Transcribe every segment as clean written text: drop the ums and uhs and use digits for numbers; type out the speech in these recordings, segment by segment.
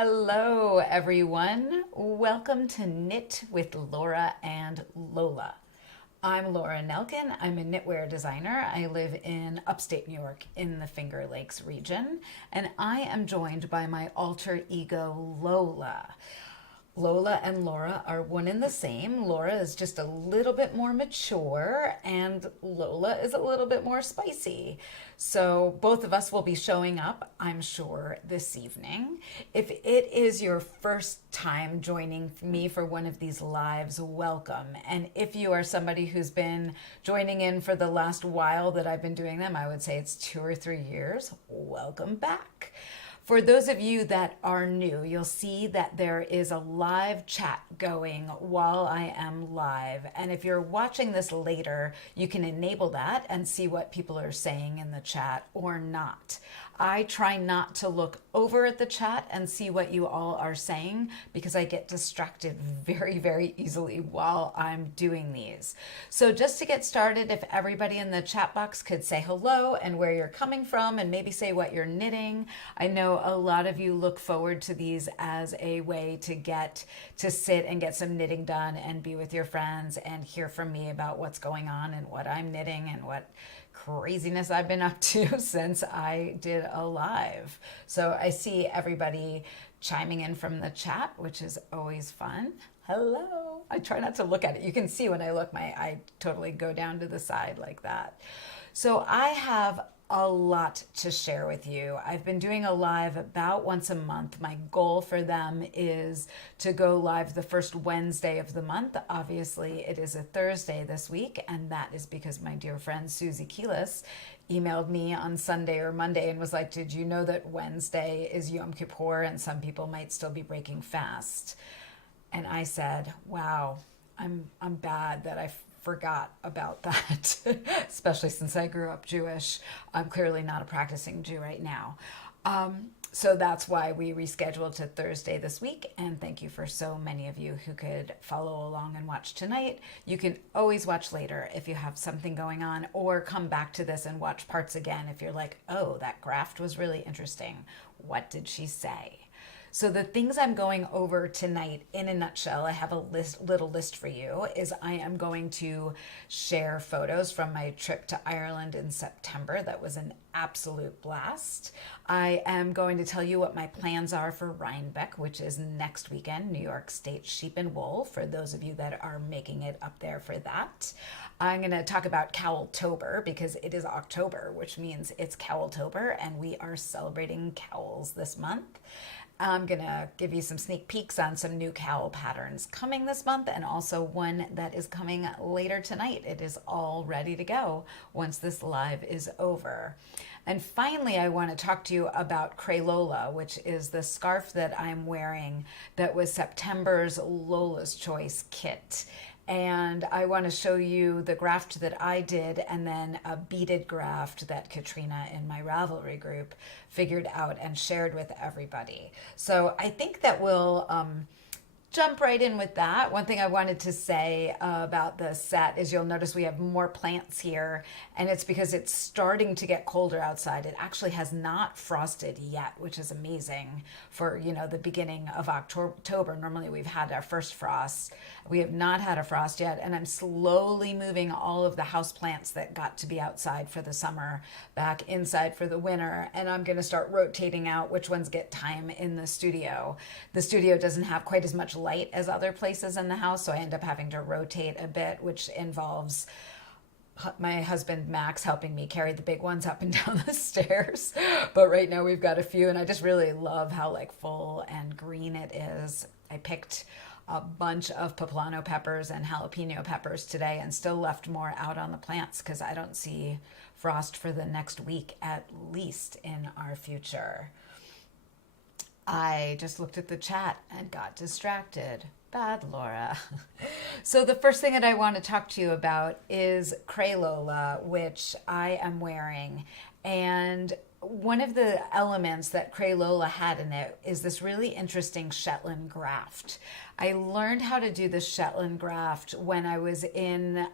Hello, everyone. Welcome to Knit with Laura and Lola. I'm Laura Nelkin. I'm a knitwear designer. I live in upstate New York in the Finger Lakes region, and I am joined by my alter ego, Lola. Lola and Laura are one and the same. Laura is just a little bit more mature, and Lola is a little bit more spicy. So both of us will be showing up, I'm sure, this evening. If it is your first time joining me for one of these lives, welcome. And if you are somebody who's been joining in for the last while that I've been doing them, I would say it's 2 or 3 years, welcome back. For those of you that are new, you'll see that there is a live chat going while I am live. And if you're watching this later, you can enable that and see what people are saying in the chat or not. I try not to look over at the chat and see what you all are saying because I get distracted very, very easily while I'm doing these. So just to get started, if everybody in the chat box could say hello and where you're coming from and maybe say what you're knitting. I know a lot of you look forward to these as a way to get to sit and get some knitting done and be with your friends and hear from me about what's going on and what I'm knitting and what craziness I've been up to since I did a live. So I see everybody chiming in from the chat, which is always fun. Hello. I try not to look at it. You can see when I look, I totally go down to the side like that. So I have a lot to share with you. I've been doing a live about once a month. My goal for them is to go live the first Wednesday of the month. Obviously, it is a Thursday this week, and that is because my dear friend Susie Keelis emailed me on Sunday or Monday and was like, did you know that Wednesday is Yom Kippur and some people might still be breaking fast? And I said, wow, I'm bad that I forgot about that, especially since I grew up Jewish. I'm clearly not a practicing Jew right now. So that's why we rescheduled to Thursday this week. And thank you for so many of you who could follow along and watch tonight. You can always watch later if you have something going on, or come back to this and watch parts again if you're like, oh, that graft was really interesting. What did she say? So the things I'm going over tonight, in a nutshell, I have a little list for you, is I am going to share photos from my trip to Ireland in September. That was an absolute blast. I am going to tell you what my plans are for Rhinebeck, which is next weekend, New York State Sheep and Wool, for those of you that are making it up there for that. I'm going to talk about Cowltober because it is October, which means it's Cowltober, and we are celebrating cowls this month. I'm going to give you some sneak peeks on some new cowl patterns coming this month, and also one that is coming later tonight. It is all ready to go once this live is over. And finally, I want to talk to you about Crayola, which is the scarf that I'm wearing that was September's Lola's Choice kit. And I want to show you the graft that I did, and then a beaded graft that Katrina in my Ravelry group figured out and shared with everybody. So I think that we'll jump right in with that. One thing I wanted to say about the set is you'll notice we have more plants here, and it's because it's starting to get colder outside. It actually has not frosted yet, which is amazing for, you know, the beginning of October. Normally we've had our first frost. We have not had a frost yet, and I'm slowly moving all of the house plants that got to be outside for the summer back inside for the winter, and I'm going to start rotating out which ones get time in the studio. The studio doesn't have quite as much light as other places in the house, so I end up having to rotate a bit, which involves my husband Max helping me carry the big ones up and down the stairs. But right now we've got a few, and I just really love how like full and green it is. I picked a bunch of poblano peppers and jalapeno peppers today and still left more out on the plants because I don't see frost for the next week, at least in our future. I just looked at the chat and got distracted. Bad Laura. So the first thing that I want to talk to you about is Crayola, which I am wearing. And one of the elements that Crayola had in it is this really interesting Shetland graft. I learned how to do the Shetland graft when I was in,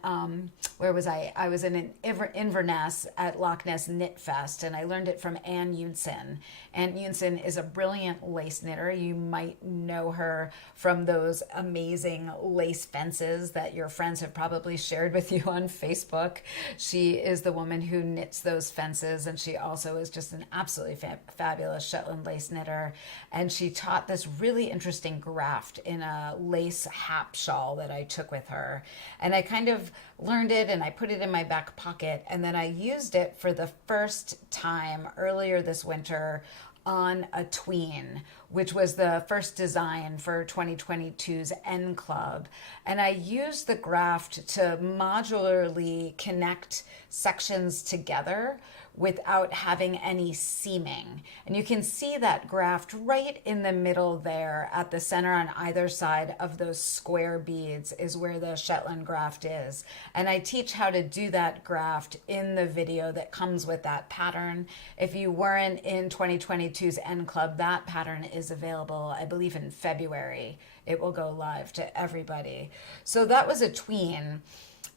where was I? I was in Inverness at Loch Ness Knit Fest, and I learned it from Anne Unson. Anne Unson is a brilliant lace knitter. You might know her from those amazing lace fences that your friends have probably shared with you on Facebook. She is the woman who knits those fences, and she also is just an absolutely fabulous Shetland lace knitter. And she taught this really interesting graft in a lace hap shawl that I took with her. And I kind of learned it and I put it in my back pocket. And then I used it for the first time earlier this winter on a tween, which was the first design for 2022's N Club. And I used the graft to modularly connect sections together without having any seaming. And you can see that graft right in the middle there at the center on either side of those square beads is where the Shetland graft is. And I teach how to do that graft in the video that comes with that pattern. If you weren't in 2022's N Club, that pattern is available, I believe, in February. It will go live to everybody. So that was a tween.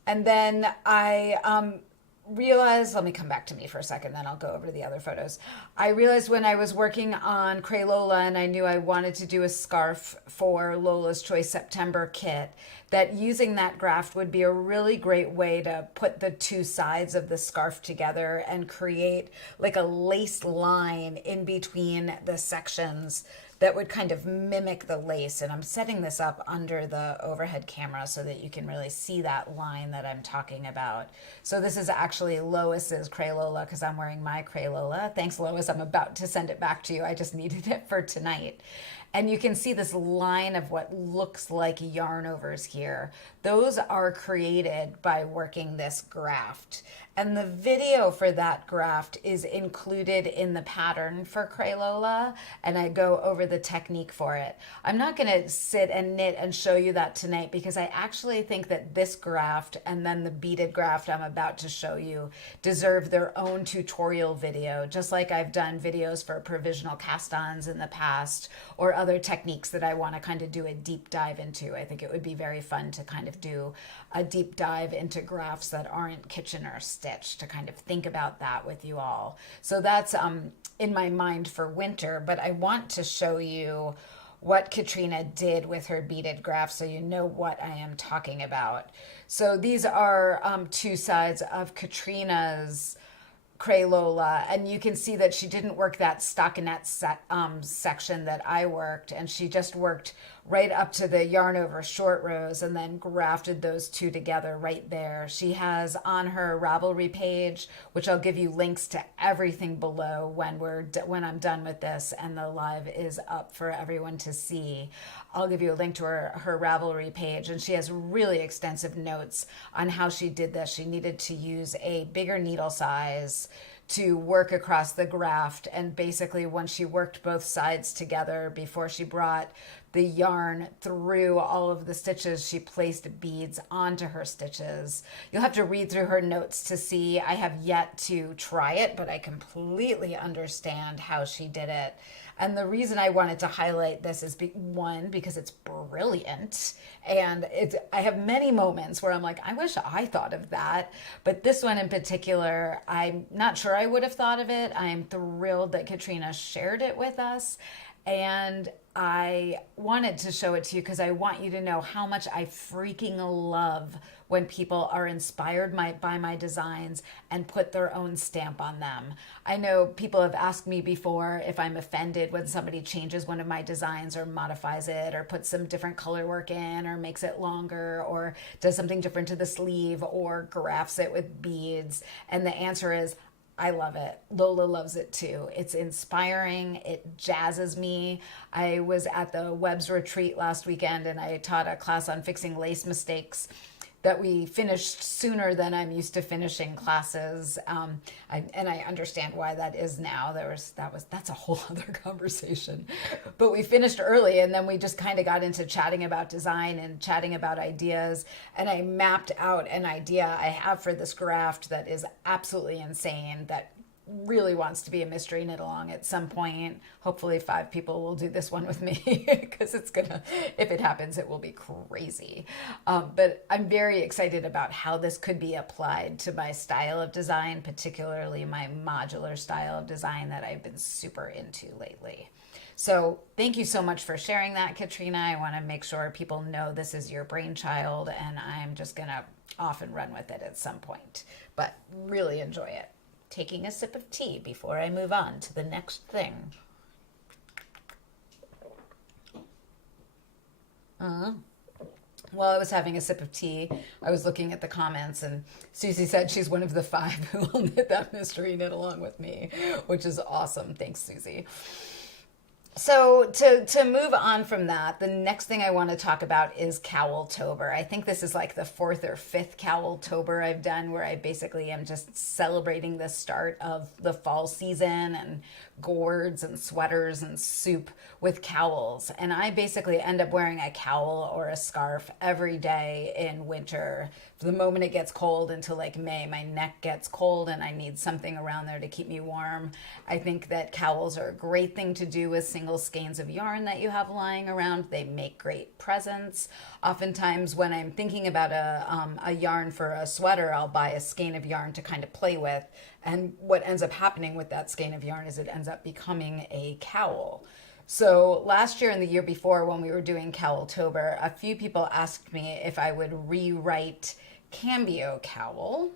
And then I realized, let me come back to me for a second, then I'll go over to the other photos. I realized when I was working on Crayola and I knew I wanted to do a scarf for Lola's Choice September kit, that using that graft would be a really great way to put the two sides of the scarf together and create like a lace line in between the sections that would kind of mimic the lace. And I'm setting this up under the overhead camera so that you can really see that line that I'm talking about. So this is actually Lois's Crayola because I'm wearing my Crayola. Thanks, Lois. I'm about to send it back to you. I just needed it for tonight. And you can see this line of what looks like yarn overs here. Those are created by working this graft. And the video for that graft is included in the pattern for Crayola, and I go over the technique for it. I'm not going to sit and knit and show you that tonight because I actually think that this graft and then the beaded graft I'm about to show you deserve their own tutorial video, just like I've done videos for provisional cast-ons in the past or other techniques that I want to kind of do a deep dive into. I think it would be very fun to kind of do a deep dive into grafts that aren't Kitchener stitch, to kind of think about that with you all. So that's in my mind for winter, but I want to show you what Katrina did with her beaded graft so you know what I am talking about. So these are two sides of Katrina's Crayola, and you can see that she didn't work that stockinette section that I worked, and she just worked right up to the yarn over short rows and then grafted those two together right there. She has on her Ravelry page, which I'll give you links to everything below when I'm done with this and the live is up for everyone to see. I'll give you a link to her Ravelry page, and she has really extensive notes on how she did this. She needed to use a bigger needle size to work across the graft, and basically when she worked both sides together before she brought the yarn through all of the stitches, she placed beads onto her stitches. You'll have to read through her notes to see. I have yet to try it, but I completely understand how she did it. And the reason I wanted to highlight this is one, because it's brilliant. And I have many moments where I'm like, I wish I thought of that. But this one in particular, I'm not sure I would have thought of it. I'm thrilled that Katrina shared it with us. And I wanted to show it to you because I want you to know how much I freaking love when people are inspired by my designs and put their own stamp on them. I know people have asked me before if I'm offended when somebody changes one of my designs or modifies it or puts some different color work in or makes it longer or does something different to the sleeve or grafts it with beads. And the answer is, I love it. Lola loves it too. It's inspiring. It jazzes me. I was at the Webb's retreat last weekend and I taught a class on fixing lace mistakes that we finished sooner than I'm used to finishing classes. And I understand why that is now. That's a whole other conversation. But we finished early and then we just kind of got into chatting about design and chatting about ideas. And I mapped out an idea I have for this graft that is absolutely insane, that really wants to be a mystery knit along at some point. Hopefully 5 people will do this one with me because it's gonna, if it happens, it will be crazy. But I'm very excited about how this could be applied to my style of design, particularly my modular style of design that I've been super into lately. So thank you so much for sharing that, Katrina. I want to make sure people know this is your brainchild, and I'm just going to off and run with it at some point. But really enjoy it. Taking a sip of tea before I move on to the next thing. While I was having a sip of tea, I was looking at the comments, and Susie said she's one of the 5 who will knit that mystery knit along with me, which is awesome. Thanks, Susie. So to move on from that, the next thing I want to talk about is Cowltober. I think this is like the 4th or 5th Cowltober I've done, where I basically am just celebrating the start of the fall season and gourds and sweaters and soup with cowls. And I basically end up wearing a cowl or a scarf every day in winter. The moment it gets cold until like May, my neck gets cold and I need something around there to keep me warm. I think that cowls are a great thing to do with single skeins of yarn that you have lying around. They make great presents. Oftentimes when I'm thinking about a yarn for a sweater, I'll buy a skein of yarn to kind of play with. And what ends up happening with that skein of yarn is it ends up becoming a cowl. So last year and the year before, when we were doing Cowltober, a few people asked me if I would rewrite Cambio Cowl.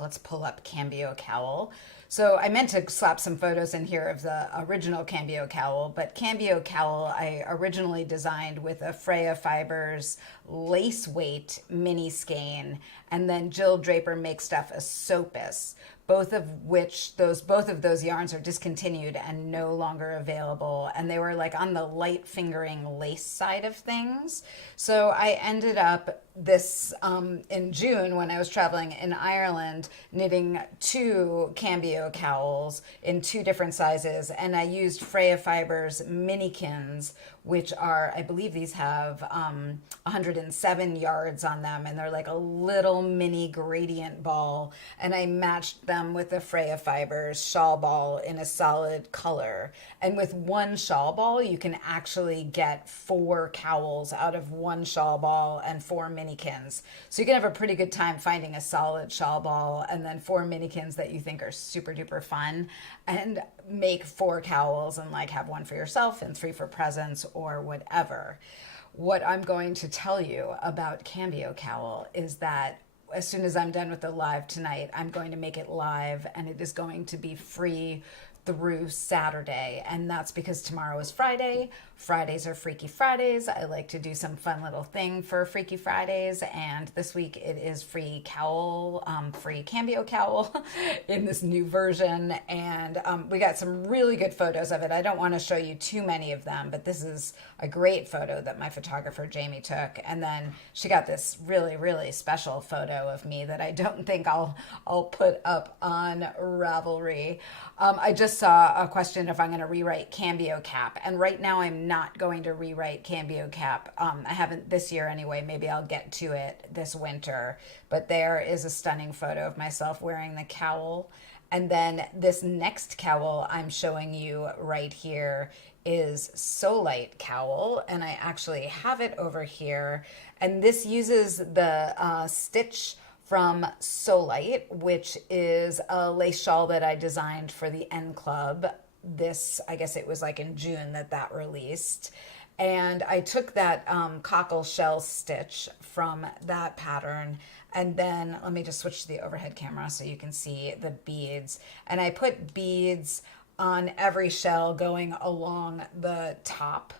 Let's pull up Cambio Cowl. So I meant to slap some photos in here of the original Cambio Cowl, but Cambio Cowl I originally designed with a Freya Fibers lace weight mini skein, and then Jill Draper Make Stuff a Sopus, both of those yarns are discontinued and no longer available, and they were like on the light fingering lace side of things. So I ended up this in June when I was traveling in Ireland knitting 2 Cambio cowls in 2 different sizes, and I used Freya Fibers minikins, which are, I believe these have 107 yards on them, and they're like a little mini gradient ball, and I matched them with the Freya Fibers shawl ball in a solid color. And with one shawl ball, you can actually get 4 cowls out of one shawl ball and 4 minikins. So you can have a pretty good time finding a solid shawl ball and then 4 minikins that you think are super duper fun, and make 4 cowls and like have one for yourself and 3 for presents or whatever. What I'm going to tell you about Cambio Cowl is that as soon as I'm done with the live tonight, I'm going to make it live, and it is going to be free through Saturday, and that's because tomorrow is Friday. Fridays are Freaky Fridays. I like to do some fun little thing for Freaky Fridays, and this week it is free cowl, free Cambio Cowl in this new version, and we got some really good photos of it. I don't want to show you too many of them, but this is a great photo that my photographer Jamie took, and then she got this really, really special photo of me that I don't think I'll put up on Ravelry. I just saw a question if I'm going to rewrite Cambio Cap, and right now I'm not going to rewrite Cambio Cap. I haven't this year anyway. Maybe I'll get to it this winter, but there is a stunning photo of myself wearing the cowl. And then this next cowl I'm showing you right here is Solite Cowl, and I actually have it over here, and this uses the stitch from Solite, which is a lace shawl that I designed for the N Club. This, I guess it was like in June that released. And I took that cockle shell stitch from that pattern, and then let me just switch to the overhead camera so you can see the beads. And I put beads on every shell going along the top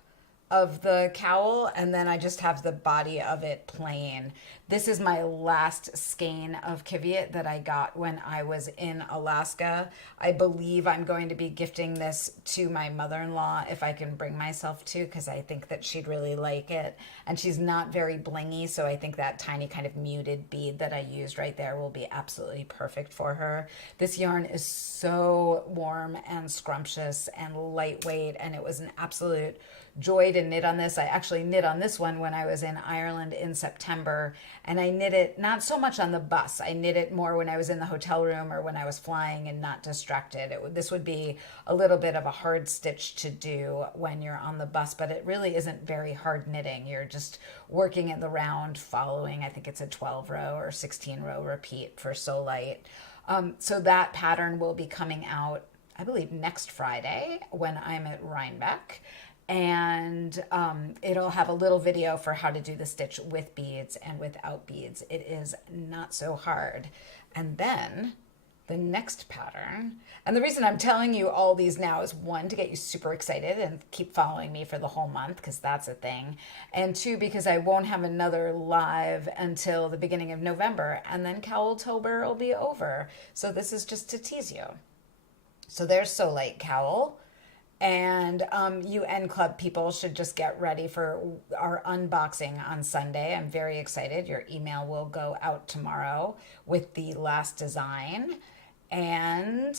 of the cowl, and then I just have the body of it plain. This is my last skein of Kiviot that I got when I was in Alaska. I believe I'm going to be gifting this to my mother-in-law if I can bring myself to, because I think that she'd really like it. And she's not very blingy, so I think that tiny kind of muted bead that I used right there will be absolutely perfect for her. This yarn is so warm and scrumptious and lightweight, and it was an absolute joy to knit on this. I actually knit on this one when I was in Ireland in September, And I knit it not so much on the bus. I knit it more when I was in the hotel room or when I was flying and not distracted. This would be a little bit of a hard stitch to do when you're on the bus, but it really isn't very hard knitting. You're just working in the round, following, I think it's a 12 row or 16 row repeat for So Light. So that pattern will be coming out, I believe, next Friday when I'm at Rhinebeck. And it'll have a little video for how to do the stitch with beads and without beads. It is not so hard. And then the next pattern, and the reason I'm telling you all these now is, one, to get you super excited and keep following me for the whole month, because that's a thing. And two, because I won't have another live until the beginning of November, and then Cowltober will be over. So this is just to tease you. So there's So Light Cowl. And UN Club people should just get ready for our unboxing on Sunday. I'm very excited. Your email will go out tomorrow with the last design. And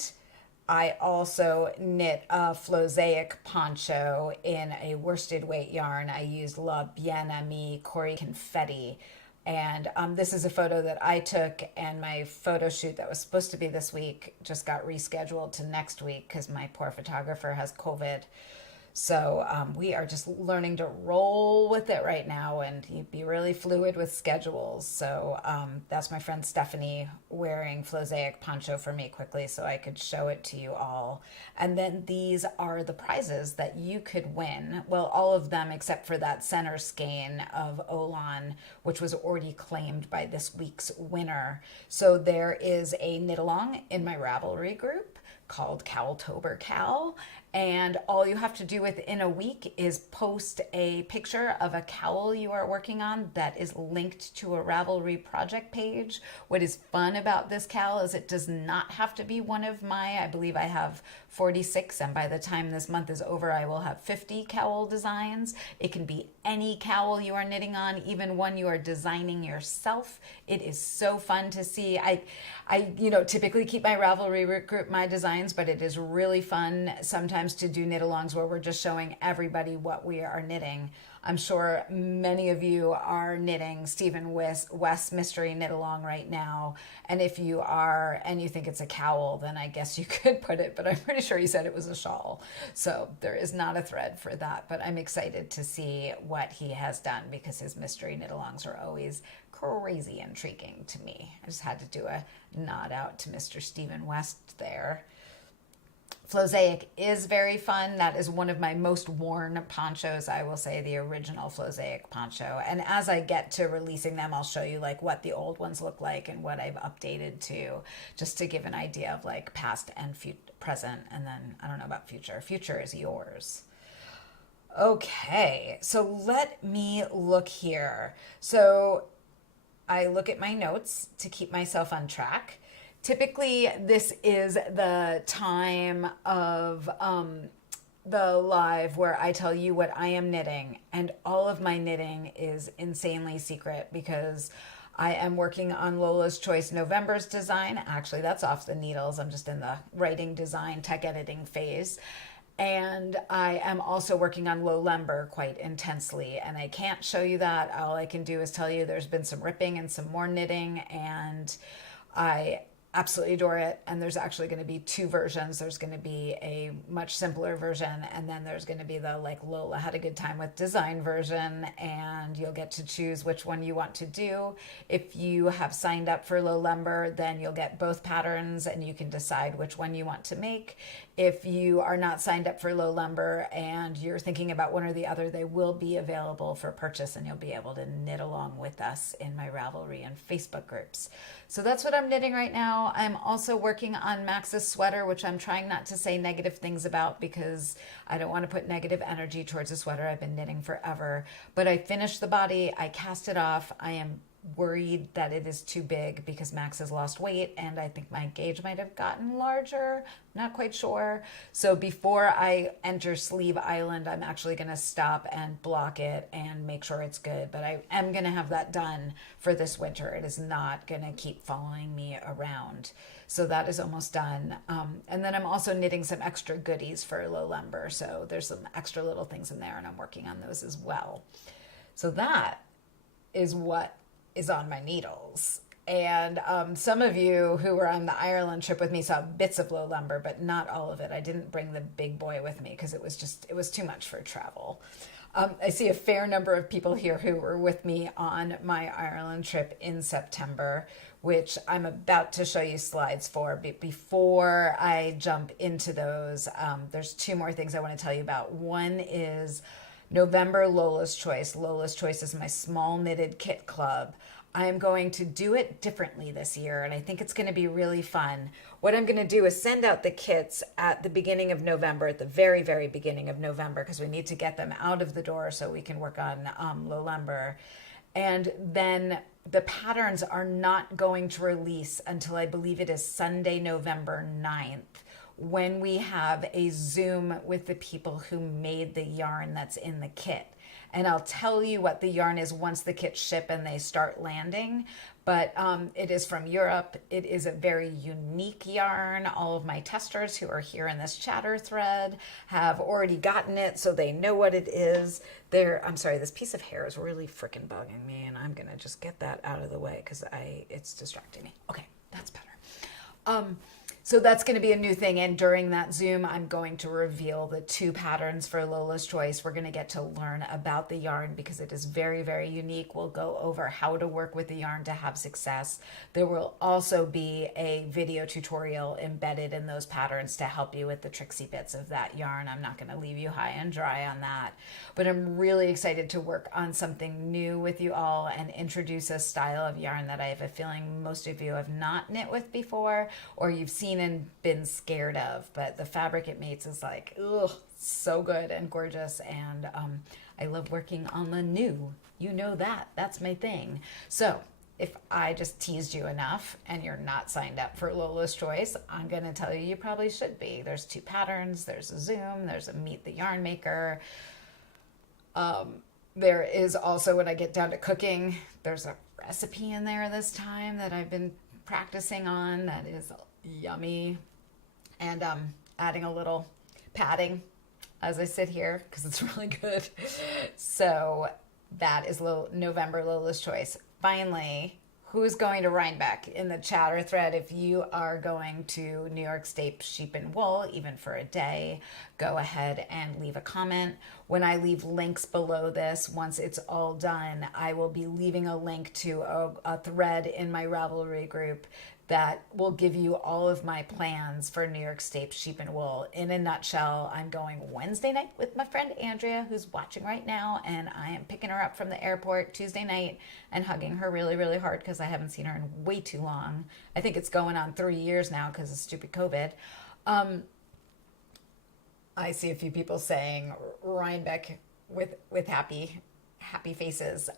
I also knit a Flosaic poncho in a worsted weight yarn. I used La Bien Amie Cory Confetti. And this is a photo that I took, and my photo shoot that was supposed to be this week just got rescheduled to next week because my poor photographer has COVID. So we are just learning to roll with it right now and be really fluid with schedules. So that's my friend Stephanie wearing Flosaic poncho for me quickly so I could show it to you all. And then these are the prizes that you could win. Well, all of them except for that center skein of Olan, which was already claimed by this week's winner. So there is a knit along in my Ravelry group called Cowltober Cal. And all you have to do within a week is post a picture of a cowl you are working on that is linked to a Ravelry project page. What is fun about this cowl is it does not have to be one of I believe I have 46, and by the time this month is over, I will have 50 cowl designs. It can be any cowl you are knitting on, even one you are designing yourself. It is so fun to see. I typically keep my Ravelry group my designs, but it is really fun sometimes to do knit alongs where we're just showing everybody what we are knitting. I'm sure many of you are knitting Stephen West's mystery knit along right now. And if you are and you think it's a cowl, then I guess you could put it, but I'm pretty sure he said it was a shawl. So there is not a thread for that, but I'm excited to see what he has done because his mystery knit alongs are always crazy intriguing to me. I just had to do a nod out to Mr. Stephen West there. Flosaic is very fun. That is one of my most worn ponchos, I will say, the original Flosaic poncho. And as I get to releasing them, I'll show you like what the old ones look like and what I've updated to, just to give an idea of like past and present. And then I don't know about future. Future is yours. Okay, so let me look here. So I look at my notes to keep myself on track. Typically, this is the time of the live where I tell you what I am knitting, and all of my knitting is insanely secret because I am working on Lola's Choice November's design. Actually, that's off the needles. I'm just in the writing, design, tech editing phase. And I am also working on Lola quite intensely, and I can't show you that. All I can do is tell you there's been some ripping and some more knitting, and I absolutely adore it. And there's actually going to be two versions. There's going to be a much simpler version, and then there's going to be the like Lola had a good time with design version, and you'll get to choose which one you want to do. If you have signed up for Lola, then you'll get both patterns and you can decide which one you want to make. If you are not signed up for Lola and you're thinking about one or the other, they will be available for purchase, and you'll be able to knit along with us in my Ravelry and Facebook groups. So that's what I'm knitting right now. I'm also working on Max's sweater, which I'm trying not to say negative things about because I don't want to put negative energy towards a sweater I've been knitting forever. But I finished the body, I cast it off. I am worried that it is too big because Max has lost weight, and I think my gauge might have gotten larger. Not quite sure. So before I enter Sleeve Island, I'm actually going to stop and block it and make sure it's good. But I am going to have that done for this winter. It is not going to keep following me around. So that is almost done. And then I'm also knitting some extra goodies for Lola. So there's some extra little things in there, and I'm working on those as well. So that is what is on my needles. And some of you who were on the Ireland trip with me saw bits of low lumber, but not all of it. I didn't bring the big boy with me because it was too much for travel. I see a fair number of people here who were with me on my Ireland trip in September, which I'm about to show you slides for. But before I jump into those, there's two more things I want to tell you about. One is November Lola's Choice. Lola's Choice is my small knitted kit club. I am going to do it differently this year, and I think it's going to be really fun. What I'm going to do is send out the kits at the beginning of November, at the very, very beginning of November, because we need to get them out of the door so we can work on low lumber. And then the patterns are not going to release until I believe it is Sunday, November 9th, when we have a Zoom with the people who made the yarn that's in the kit. And I'll tell you what the yarn is once the kits ship and they start landing. But it is from Europe. It is a very unique yarn. All of my testers who are here in this chatter thread have already gotten it, so they know what it is. I'm sorry, this piece of hair is really freaking bugging me, and I'm going to just get that out of the way because it's distracting me. Okay, that's better. So that's going to be a new thing. And during that Zoom, I'm going to reveal the two patterns for Lola's Choice. We're going to get to learn about the yarn because it is very, very unique. We'll go over how to work with the yarn to have success. There will also be a video tutorial embedded in those patterns to help you with the tricksy bits of that yarn. I'm not going to leave you high and dry on that, but I'm really excited to work on something new with you all and introduce a style of yarn that I have a feeling most of you have not knit with before, or you've seen and been scared of. But the fabric it makes is like, ugh, so good and gorgeous. And I love working on the new. You know that. That's my thing. So if I just teased you enough and you're not signed up for Lola's Choice, I'm going to tell you probably should be. There's two patterns. There's a Zoom. There's a Meet the Yarn Maker. There is also, when I get down to cooking, there's a recipe in there this time that I've been practicing on that is yummy, and adding a little padding as I sit here because it's really good. So that is November Lola's Choice. Finally, who's going to Rhinebeck? In the chatter thread, if you are going to New York State Sheep and Wool, even for a day, go ahead and leave a comment. When I leave links below this, once it's all done, I will be leaving a link to a thread in my Ravelry group that will give you all of my plans for New York State Sheep and Wool. In a nutshell, I'm going Wednesday night with my friend Andrea, who's watching right now, and I am picking her up from the airport Tuesday night and hugging her really, really hard because I haven't seen her in way too long. I think it's going on 3 years now because of stupid COVID. I see a few people saying Rhinebeck with happy faces.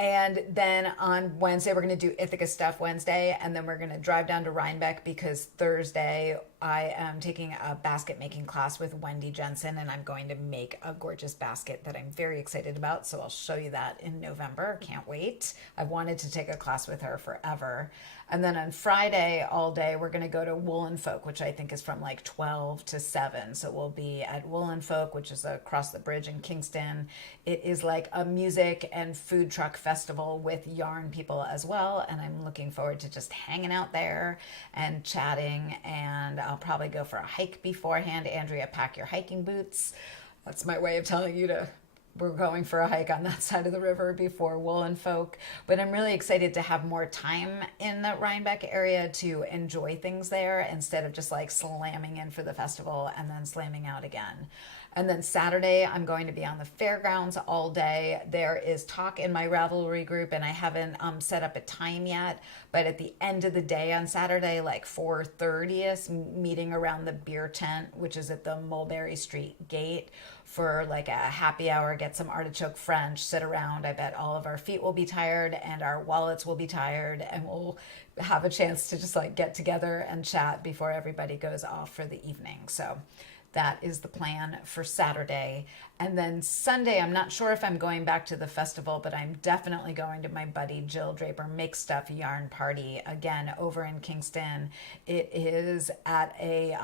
And then on Wednesday, we're going to do Ithaca Stuff Wednesday, and then we're going to drive down to Rhinebeck because Thursday I am taking a basket making class with Wendy Jensen, and I'm going to make a gorgeous basket that I'm very excited about. So I'll show you that in November. Can't wait. I've wanted to take a class with her forever. And then on Friday all day, we're going to go to Woolen Folk, which I think is from like 12 to 7. So we'll be at Woolen Folk, which is across the bridge in Kingston. It is like a music and food truck festival with yarn people as well. And I'm looking forward to just hanging out there and chatting. And I'll probably go for a hike beforehand. Andrea, pack your hiking boots. That's my way of telling you we're going for a hike on that side of the river before Woolen Folk. But I'm really excited to have more time in the Rhinebeck area to enjoy things there instead of just like slamming in for the festival and then slamming out again. And then Saturday, I'm going to be on the fairgrounds all day. There is talk in my Ravelry group, and I haven't set up a time yet. But at the end of the day on Saturday, like 4:30ish, meeting around the beer tent, which is at the Mulberry Street gate, for like a happy hour, get some artichoke French, sit around. I bet all of our feet will be tired and our wallets will be tired, and we'll have a chance to just like get together and chat before everybody goes off for the evening. So That is the plan for Saturday. And then Sunday, I'm not sure if I'm going back to the festival, but I'm definitely going to my buddy Jill Draper Make Stuff yarn party again over in Kingston. It is at a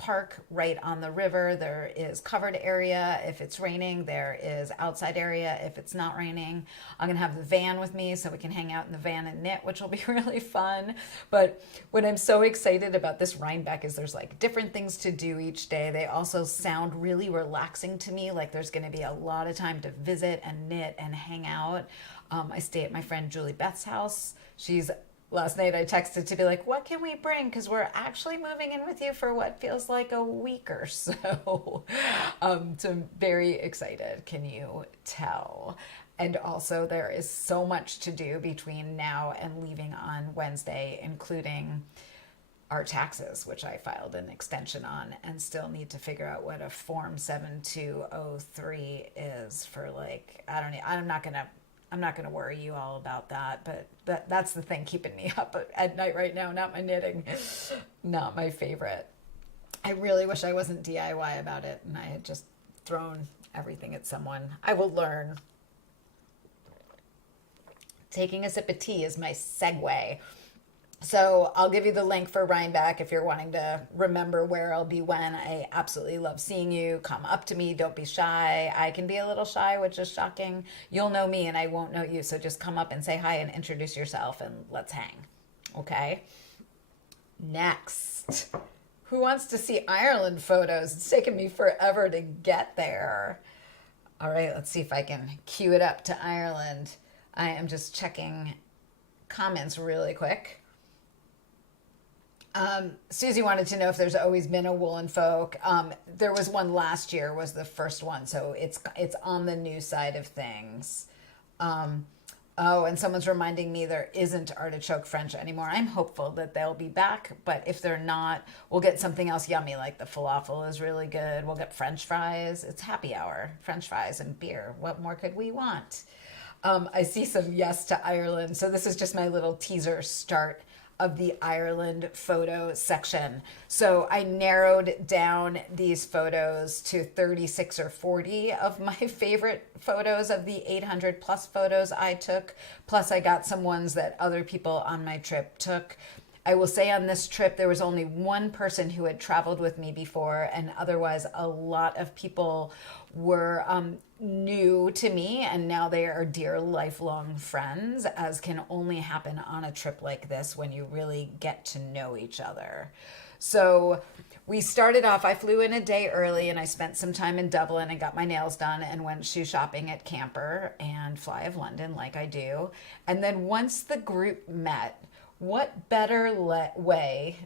park right on the river. There is covered area if it's raining. There is outside area if it's not raining. I'm going to have the van with me so we can hang out in the van and knit, which will be really fun. But what I'm so excited about this Rhinebeck is there's like different things to do each day. They also sound really relaxing to me. Like there's going to be a lot of time to visit and knit and hang out. I stay at my friend Julie Beth's house. Last night I texted to be like, what can we bring? Because we're actually moving in with you for what feels like a week or so. So I'm very excited. Can you tell? And also there is so much to do between now and leaving on Wednesday, including our taxes, which I filed an extension on and still need to figure out what a Form 7203 is for. Like, I don't know. I'm not gonna worry you all about that, but that's the thing keeping me up at night right now, not my knitting. Not my favorite. I really wish I wasn't DIY about it and I had just thrown everything at someone. I will learn. Taking a sip of tea is my segue. So I'll give you the link for Rhinebeck if you're wanting to remember where I'll be when. I absolutely love seeing you. Come up to me. Don't be shy. I can be a little shy, which is shocking. You'll know me and I won't know you. So just come up and say hi and introduce yourself and let's hang. Okay? Next. Who wants to see Ireland photos? It's taken me forever to get there. All right, let's see if I can cue it up to Ireland. I am just checking comments really quick. Susie wanted to know if there's always been a Woolen Folk. There was one last year, was the first one, so it's on the new side of things. Oh, and someone's reminding me there isn't artichoke French anymore. I'm hopeful that they'll be back, but if they're not, we'll get something else yummy, like the falafel is really good. We'll get French fries. It's happy hour, French fries and beer. What more could we want? I see some yes to Ireland. So this is just my little teaser start of the Ireland photo section. So I narrowed down these photos to 36 or 40 of my favorite photos of the 800 plus photos I took. Plus I got some ones that other people on my trip took. I will say on this trip, there was only one person who had traveled with me before, and otherwise a lot of people were new to me, and now they are dear lifelong friends, as can only happen on a trip like this when you really get to know each other. So we started off, I flew in a day early and I spent some time in Dublin and got my nails done and went shoe shopping at Camper and Fly of London like I do. And then once the group met, what better way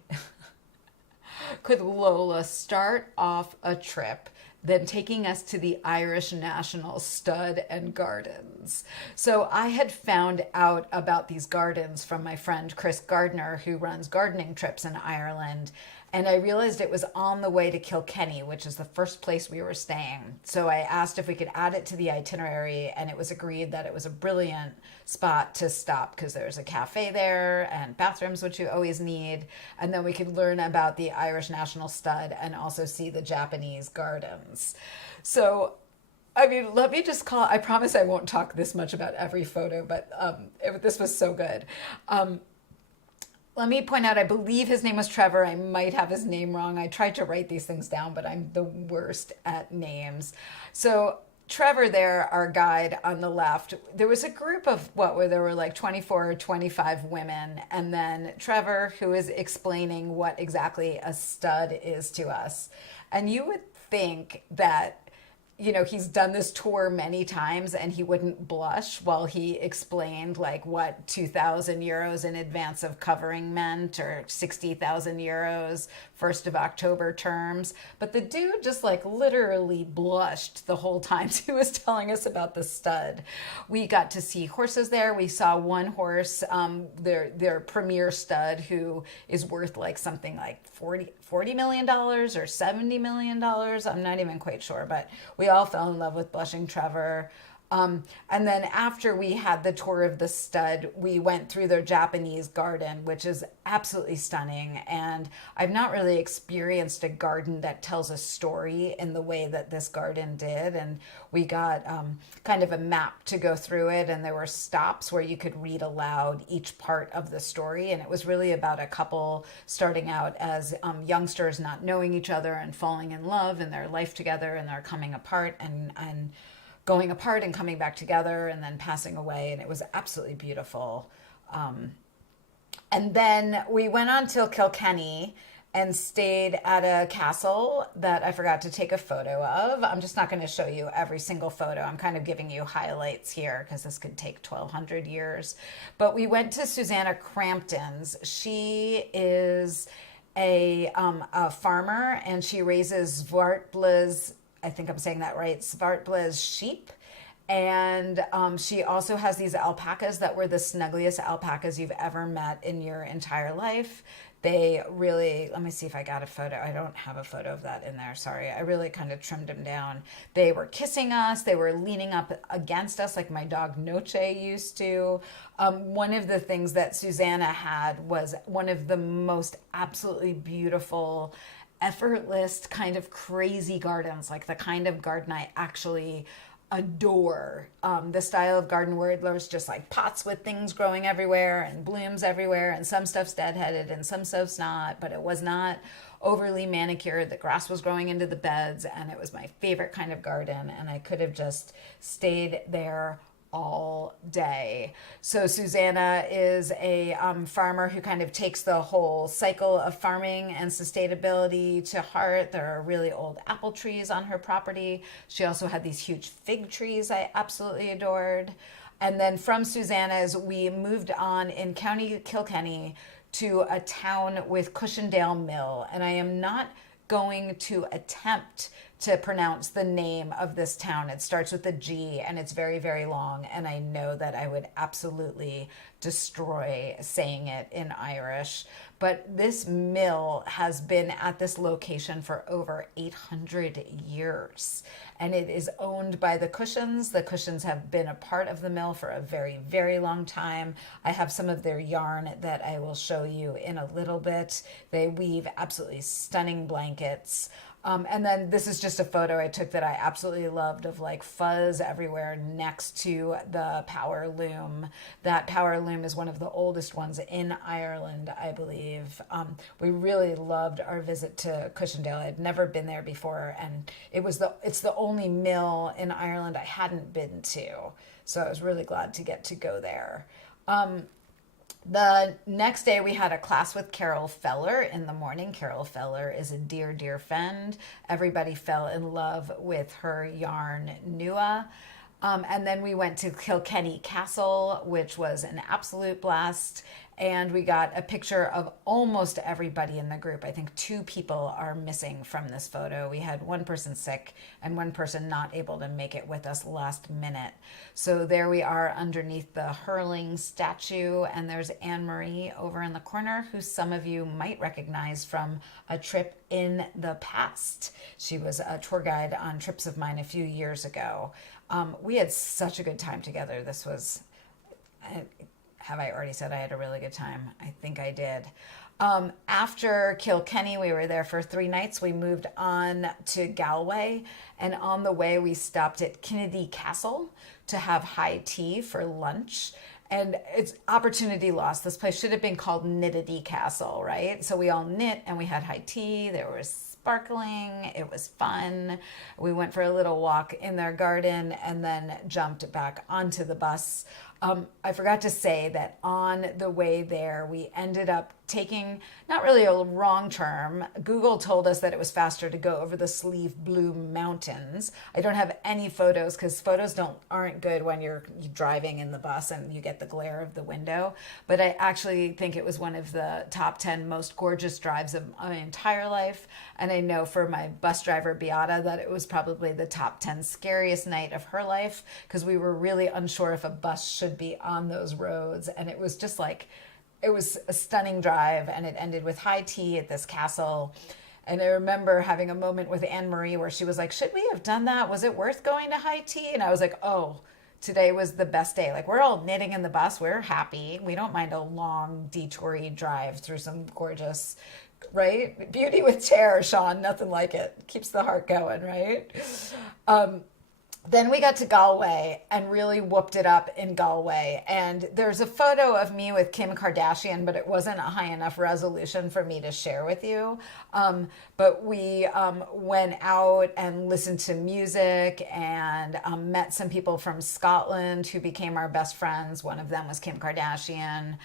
could Lola start off a trip than taking us to the Irish National Stud and Gardens? So I had found out about these gardens from my friend Chris Gardner, who runs gardening trips in Ireland. And I realized it was on the way to Kilkenny, which is the first place we were staying. So I asked if we could add it to the itinerary, and it was agreed that it was a brilliant spot to stop because there's a cafe there and bathrooms, which you always need. And then we could learn about the Irish National Stud and also see the Japanese gardens. So, I mean, let me just I promise I won't talk this much about every photo, but this was so good. Let me point out, I believe his name was Trevor. I might have his name wrong. I tried to write these things down, but I'm the worst at names. So Trevor there, our guide on the left, there was a group of there were like 24 or 25 women. And then Trevor, who is explaining what exactly a stud is to us. And you would think that, you know, he's done this tour many times and he wouldn't blush while he explained like what 2,000 euros in advance of covering meant, or 60,000 euros 1st of October terms. But the dude just like literally blushed the whole time he was telling us about the stud. We got to see horses there. We saw one horse, their premier stud, who is worth like something like $40 million or $70 million. I'm not even quite sure, but we all fell in love with Blushing Trevor. And then after we had the tour of the stud, we went through their Japanese garden, which is absolutely stunning. And I've not really experienced a garden that tells a story in the way that this garden did. And we got kind of a map to go through it, and there were stops where you could read aloud each part of the story. And it was really about a couple starting out as youngsters, not knowing each other and falling in love in their life together, and they're coming apart and going apart and coming back together and then passing away. And it was absolutely beautiful. And then we went on to Kilkenny and stayed at a castle that I forgot to take a photo of. I'm just not going to show you every single photo. I'm kind of giving you highlights here because this could take 1,200 years. But we went to Susanna Crampton's. She is a farmer, and she raises Zwartbles, I think I'm saying that right, Zwartbles sheep. And she also has these alpacas that were the snuggliest alpacas you've ever met in your entire life. They really, let me see if I got a photo. I don't have a photo of that in there. Sorry. I really kind of trimmed them down. They were kissing us. They were leaning up against us like my dog Noche used to. One of the things that Susanna had was one of the most absolutely beautiful, effortless, kind of crazy gardens, like the kind of garden I actually adore. The style of garden where there's just like pots with things growing everywhere and blooms everywhere, and some stuff's deadheaded and some stuff's not, but it was not overly manicured. The grass was growing into the beds, and it was my favorite kind of garden, and I could have just stayed there all day. So Susanna is a farmer who kind of takes the whole cycle of farming and sustainability to heart. There are really old apple trees on her property. She also had these huge fig trees I absolutely adored. And then from Susanna's, we moved on in County Kilkenny to a town with Cushendale Mill. And I am not going to attempt to pronounce the name of this town. It starts with a G, and it's very, very long, and I know that I would absolutely destroy saying it in Irish. But this mill has been at this location for over 800 years, and it is owned by the Cushons. The Cushons have been a part of the mill for a very, very long time. I have some of their yarn that I will show you in a little bit. They weave absolutely stunning blankets. And then this is just a photo I took that I absolutely loved of like fuzz everywhere next to the power loom. That power loom is one of the oldest ones in Ireland, I believe. We really loved our visit to Cushendale. I'd never been there before, and it's the only mill in Ireland I hadn't been to. So I was really glad to get to go there. The next day we had a class with Carol Feller in the morning. Carol Feller is a dear, dear friend. Everybody fell in love with her yarn, Nua. And then we went to Kilkenny Castle, which was an absolute blast. And we got a picture of almost everybody in the group. I think 2 people are missing from this photo. We had one person sick and one person not able to make it with us last minute. So there we are underneath the hurling statue, and there's Anne-Marie over in the corner, who some of you might recognize from a trip in the past. She was a tour guide on trips of mine a few years ago. We had such a good time together. This was... Have I already said I had a really good time? I think I did. After Kilkenny, we were there for 3 nights. We moved on to Galway, and on the way we stopped at Kinnedy Castle to have high tea for lunch. And it's opportunity lost. This place should have been called Knittedy Castle, right? So we all knit and we had high tea. There was sparkling. It was fun. We went for a little walk in their garden and then jumped back onto the bus. I forgot to say that on the way there, we ended up taking, not really a wrong term. Google told us that it was faster to go over the Sleeve Bloom Mountains. I don't have any photos because photos aren't good when you're driving in the bus and you get the glare of the window. But I actually think it was one of the top 10 most gorgeous drives of my entire life. And I know for my bus driver, Beata, that it was probably the top 10 scariest night of her life because we were really unsure if a bus should be on those roads. And it was just like, it was a stunning drive, and it ended with high tea at this castle. And I remember having a moment with Anne-Marie where she was like, should we have done that? Was it worth going to high tea? And I was like, oh, today was the best day. Like we're all knitting in the bus. We're happy. We don't mind a long detoury drive through some gorgeous, right? Beauty with terror, Sean. Nothing like it. Keeps the heart going, right? Then we got to Galway and really whooped it up in Galway. And there's a photo of me with Kim Kardashian, but it wasn't a high enough resolution for me to share with you. But we went out and listened to music and met some people from Scotland who became our best friends. One of them was Kim Kardashian.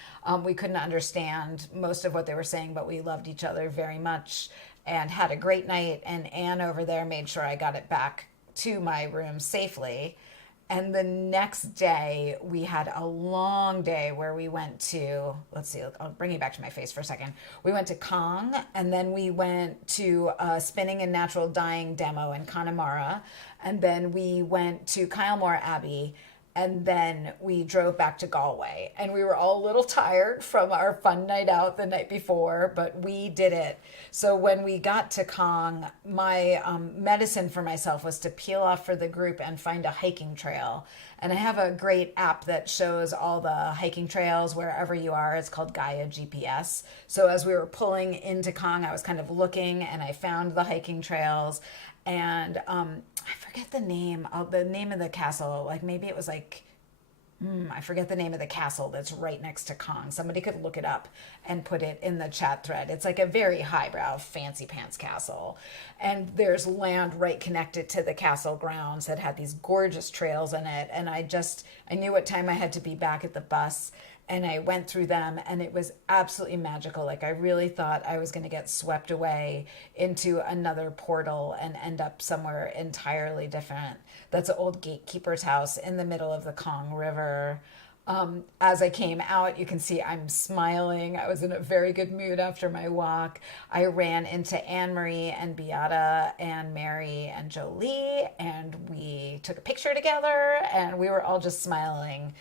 We couldn't understand most of what they were saying, but we loved each other very much and had a great night. And Anne over there made sure I got it back to my room safely. And the next day we had a long day where we went to, let's see, I'll bring you back to my face for a second. We went to Cong, and then we went to a spinning and natural dyeing demo in Connemara, and then we went to Kylemore Abbey, and then we drove back to Galway. And we were all a little tired from our fun night out the night before, but we did it. So when we got to Cong, my medicine for myself was to peel off for the group and find a hiking trail. And I have a great app that shows all the hiking trails wherever you are. It's called Gaia GPS. So as we were pulling into Cong, I was kind of looking and I found the hiking trails. And I forget the name of the castle. Like maybe it was like, I forget the name of the castle that's right next to Cong. Somebody could look it up and put it in the chat thread. It's like a very highbrow, fancy pants castle. And there's land right connected to the castle grounds that had these gorgeous trails in it. And I knew what time I had to be back at the bus. And I went through them and it was absolutely magical. Like I really thought I was going to get swept away into another portal and end up somewhere entirely different. That's an old gatekeeper's house in the middle of the Cong River. As I came out, you can see I'm smiling. I was in a very good mood after my walk. I ran into Anne-Marie and Beata and Mary and Jolie, and we took a picture together and we were all just smiling.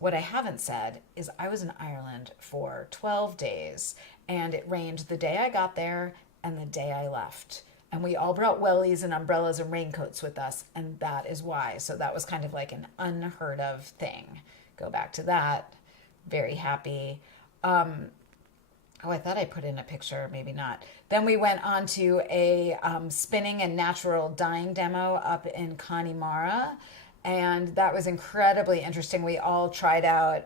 What I haven't said is I was in Ireland for 12 days and it rained the day I got there and the day I left. And we all brought wellies and umbrellas and raincoats with us, and that is why. So that was kind of like an unheard of thing. Go back to that. Very happy. Oh, I thought I put in a picture, maybe not. Then we went on to a spinning and natural dyeing demo up in Connemara. And that was incredibly interesting. We all tried out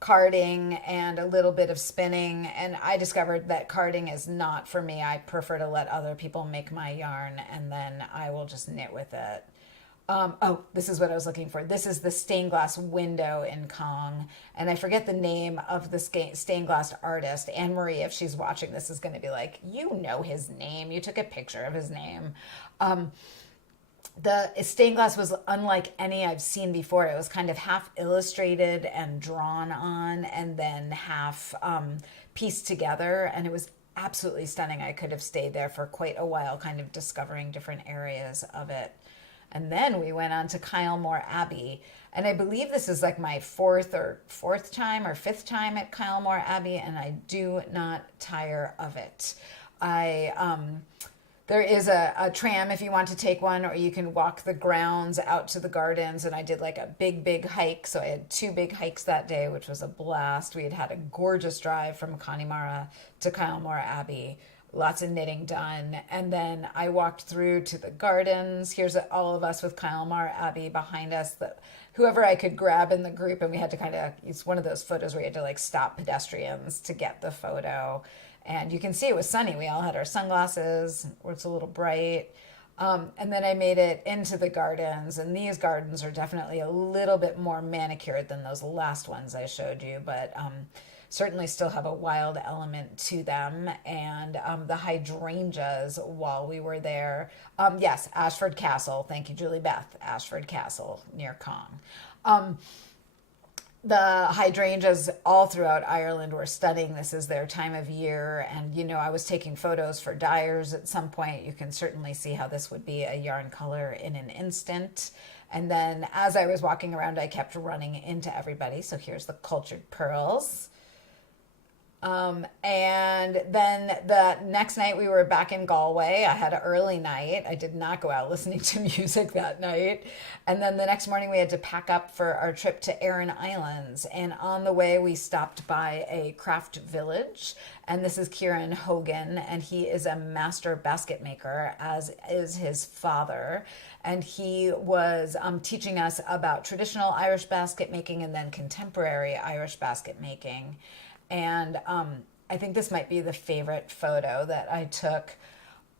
carding and a little bit of spinning. And I discovered that carding is not for me. I prefer to let other people make my yarn and then I will just knit with it. This is what I was looking for. This is the stained glass window in Cong. And I forget the name of the stained glass artist. Anne-Marie, if she's watching this, is going to be like, you know his name. You took a picture of his name. The stained glass was unlike any I've seen before. It was kind of half illustrated and drawn on and then half pieced together. And it was absolutely stunning. I could have stayed there for quite a while, kind of discovering different areas of it. And then we went on to Kylemore Abbey. And I believe this is like my fourth or fifth time at Kylemore Abbey. And I do not tire of it. There is a tram if you want to take one, or you can walk the grounds out to the gardens. And I did like a big hike. So I had 2 big hikes that day, which was a blast. We had a gorgeous drive from Connemara to Kylemore Abbey. Lots of knitting done. And then I walked through to the gardens. Here's all of us with Kylemore Abbey behind us. Whoever I could grab in the group. And we had to it's one of those photos where you had to like stop pedestrians to get the photo. And you can see it was sunny. We all had our sunglasses, where it's a little bright. And then I made it into the gardens. And these gardens are definitely a little bit more manicured than those last ones I showed you, but certainly still have a wild element to them. And the hydrangeas while we were there. Yes, Ashford Castle. Thank you, Julie Beth. Ashford Castle near Cong. The hydrangeas all throughout Ireland were stunning. This is their time of year. And, you know, I was taking photos for dyers at some point. You can certainly see how this would be a yarn color in an instant. And then as I was walking around, I kept running into everybody. So here's the cultured pearls. And then the next night we were back in Galway. I had an early night. I did not go out listening to music that night. And then the next morning we had to pack up for our trip to Aran Islands. And on the way we stopped by a craft village. And this is Kieran Hogan, and he is a master basket maker, as is his father. And he was teaching us about traditional Irish basket making and then contemporary Irish basket making. And I think this might be the favorite photo that I took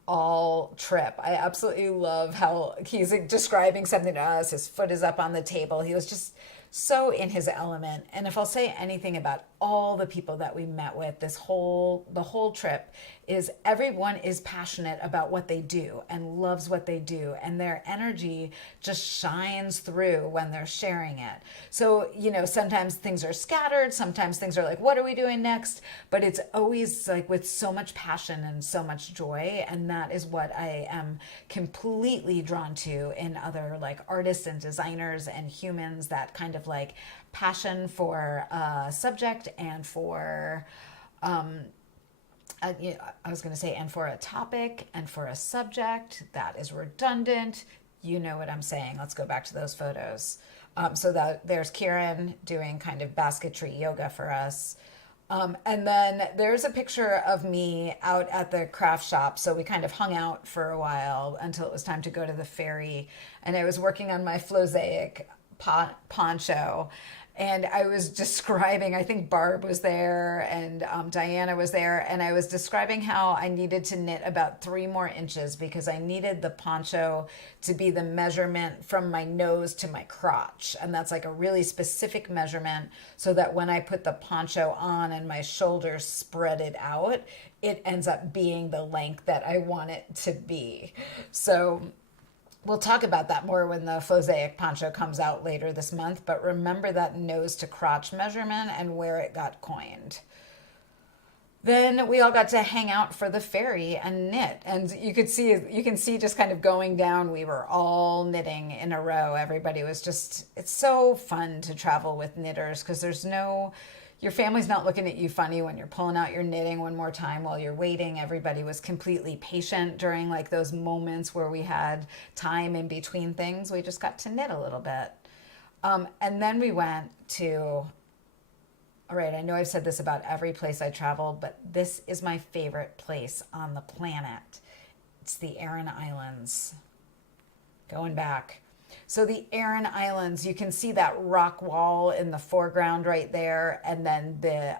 all trip. I absolutely love how he's describing something to us. His foot is up on the table. He was just so in his element. And if I'll say anything about all the people that we met with the whole trip, is everyone is passionate about what they do and loves what they do, and their energy just shines through when they're sharing it. So, sometimes things are scattered, sometimes things are like, what are we doing next? But it's always like with so much passion and so much joy, and that is what I am completely drawn to in other like artists and designers and humans, that kind of like passion for a subject and for I was going to say, and for a topic and for a subject that is redundant. You know what I'm saying. Let's go back to those photos. So that there's Kieran doing kind of basketry yoga for us. And then there's a picture of me out at the craft shop. So we kind of hung out for a while until it was time to go to the ferry. And I was working on my Flosaic poncho. And I was describing, I think Barb was there and Diana was there. And I was describing how I needed to knit about 3 more inches because I needed the poncho to be the measurement from my nose to my crotch. And that's like a really specific measurement, so that when I put the poncho on and my shoulders spread it out, it ends up being the length that I want it to be. So we'll talk about that more when the Flosaic poncho comes out later this month, but remember that nose to crotch measurement and where it got coined. Then we all got to hang out for the ferry and knit. And you can see just kind of going down, we were all knitting in a row. Everybody was it's so fun to travel with knitters because your family's not looking at you funny when you're pulling out your knitting one more time while you're waiting. Everybody was completely patient during like those moments where we had time in between things. We just got to knit a little bit. And then we went to, all right, I know I've said this about every place I travel, but this is my favorite place on the planet. It's the Aran Islands. Going back. So the Aran Islands, you can see that rock wall in the foreground right there, and then the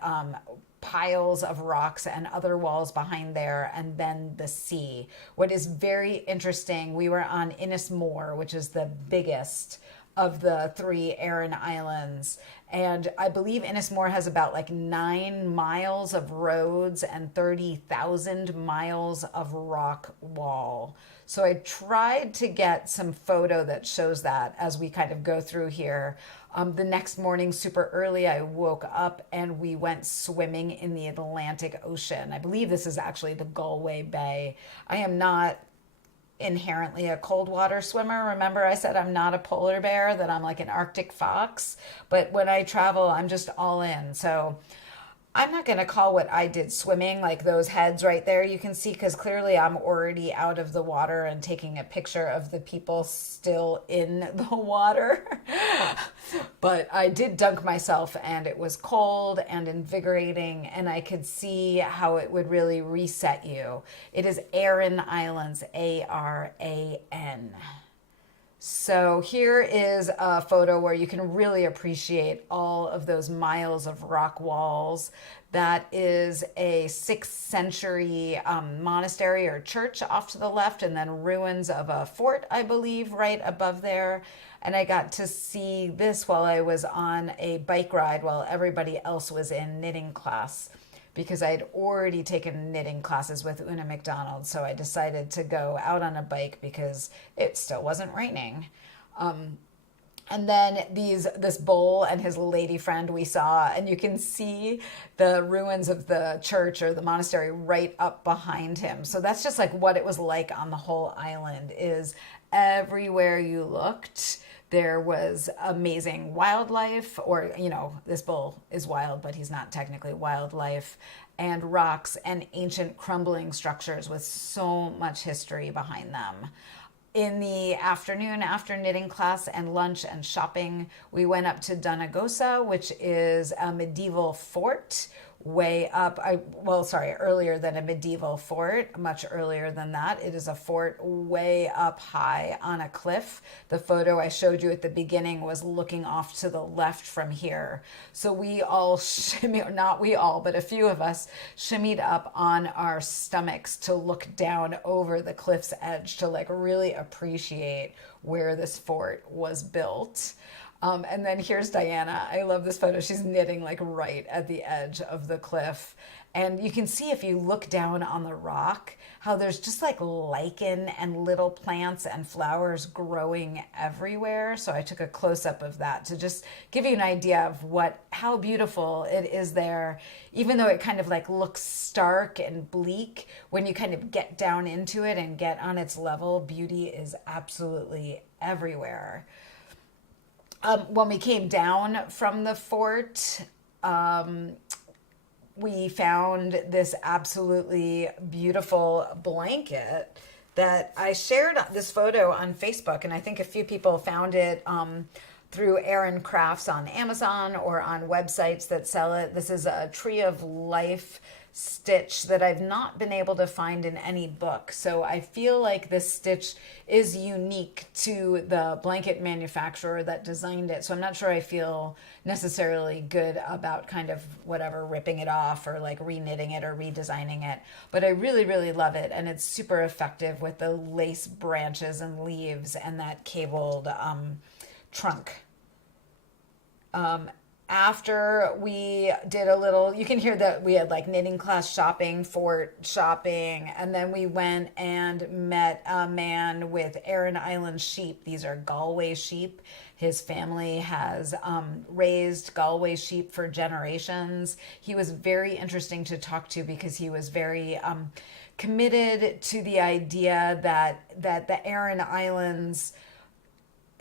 piles of rocks and other walls behind there, and then the sea. What is very interesting, we were on Ennismore, which is the biggest of the 3 Aran Islands. And I believe Ennismore has about like 9 miles of roads and 30,000 miles of rock wall. So I tried to get some photo that shows that as we kind of go through here. The next morning, super early, I woke up and we went swimming in the Atlantic Ocean. I believe this is actually the Galway Bay. I am not inherently a cold water swimmer. Remember I said I'm not a polar bear, that I'm like an Arctic fox, but when I travel, I'm just all in. So I'm not going to call what I did swimming, like those heads right there you can see, because clearly I'm already out of the water and taking a picture of the people still in the water. But I did dunk myself and it was cold and invigorating, and I could see how it would really reset you. It is Aran Islands, A-R-A-N. So here is a photo where you can really appreciate all of those miles of rock walls. That is a 6th century monastery or church off to the left, and then ruins of a fort, I believe, right above there. And I got to see this while I was on a bike ride while everybody else was in knitting class, because I had already taken knitting classes with Una McDonald. So I decided to go out on a bike because it still wasn't raining. And then this bull and his lady friend we saw, and you can see the ruins of the church or the monastery right up behind him. So that's just like what it was like on the whole island, is everywhere you looked, There was amazing wildlife, or, this bull is wild, but he's not technically wildlife, and rocks and ancient crumbling structures with so much history behind them. In the afternoon, after knitting class and lunch and shopping, we went up to Donegal, which is a medieval fort way up. Earlier than a medieval fort, much earlier than that. It is a fort way up high on a cliff. The photo I showed you at the beginning was looking off to the left from here. So we all not we all, but a few of us shimmied up on our stomachs to look down over the cliff's edge to like really appreciate where this fort was built. And then here's Diana. I love this photo. She's knitting like right at the edge of the cliff. And you can see if you look down on the rock, how there's just like lichen and little plants and flowers growing everywhere. So I took a close up of that to just give you an idea of how beautiful it is there, even though it kind of like looks stark and bleak. When you kind of get down into it and get on its level, beauty is absolutely everywhere. When we came down from the fort, we found this absolutely beautiful blanket that I shared this photo on Facebook, and I think a few people found it through Erin Crafts on Amazon or on websites that sell it. This is a Tree of Life stitch that I've not been able to find in any book. So I feel like this stitch is unique to the blanket manufacturer that designed it. So I'm not sure I feel necessarily good about kind of ripping it off or like reknitting it or redesigning it. But I really, really love it. And it's super effective with the lace branches and leaves and that cabled trunk. After we did you can hear that we had like knitting class shopping, fort shopping, and then we went and met a man with Aran Island sheep. These are Galway sheep. His family has raised Galway sheep for generations. He was very interesting to talk to because he was very committed to the idea that the Aran Islands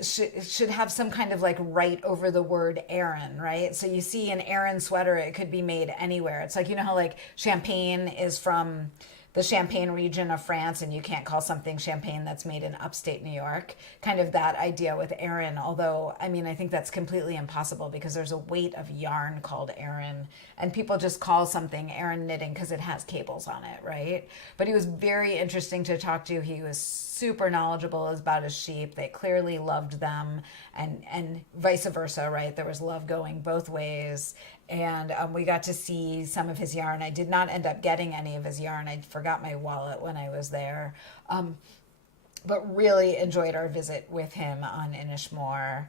should have some kind of like right over the word Aran, right? So you see an Aran sweater, it could be made anywhere. It's like, how like Champagne is from the Champagne region of France, and you can't call something champagne that's made in upstate New York. Kind of that idea with Aran, although, I think that's completely impossible because there's a weight of yarn called Aran, and people just call something Aran knitting because it has cables on it, right? But he was very interesting to talk to. He was super knowledgeable about his sheep. They clearly loved them, and vice versa, right? There was love going both ways. And we got to see some of his yarn. I did not end up getting any of his yarn. I forgot my wallet when I was there. But really enjoyed our visit with him on Inishmore.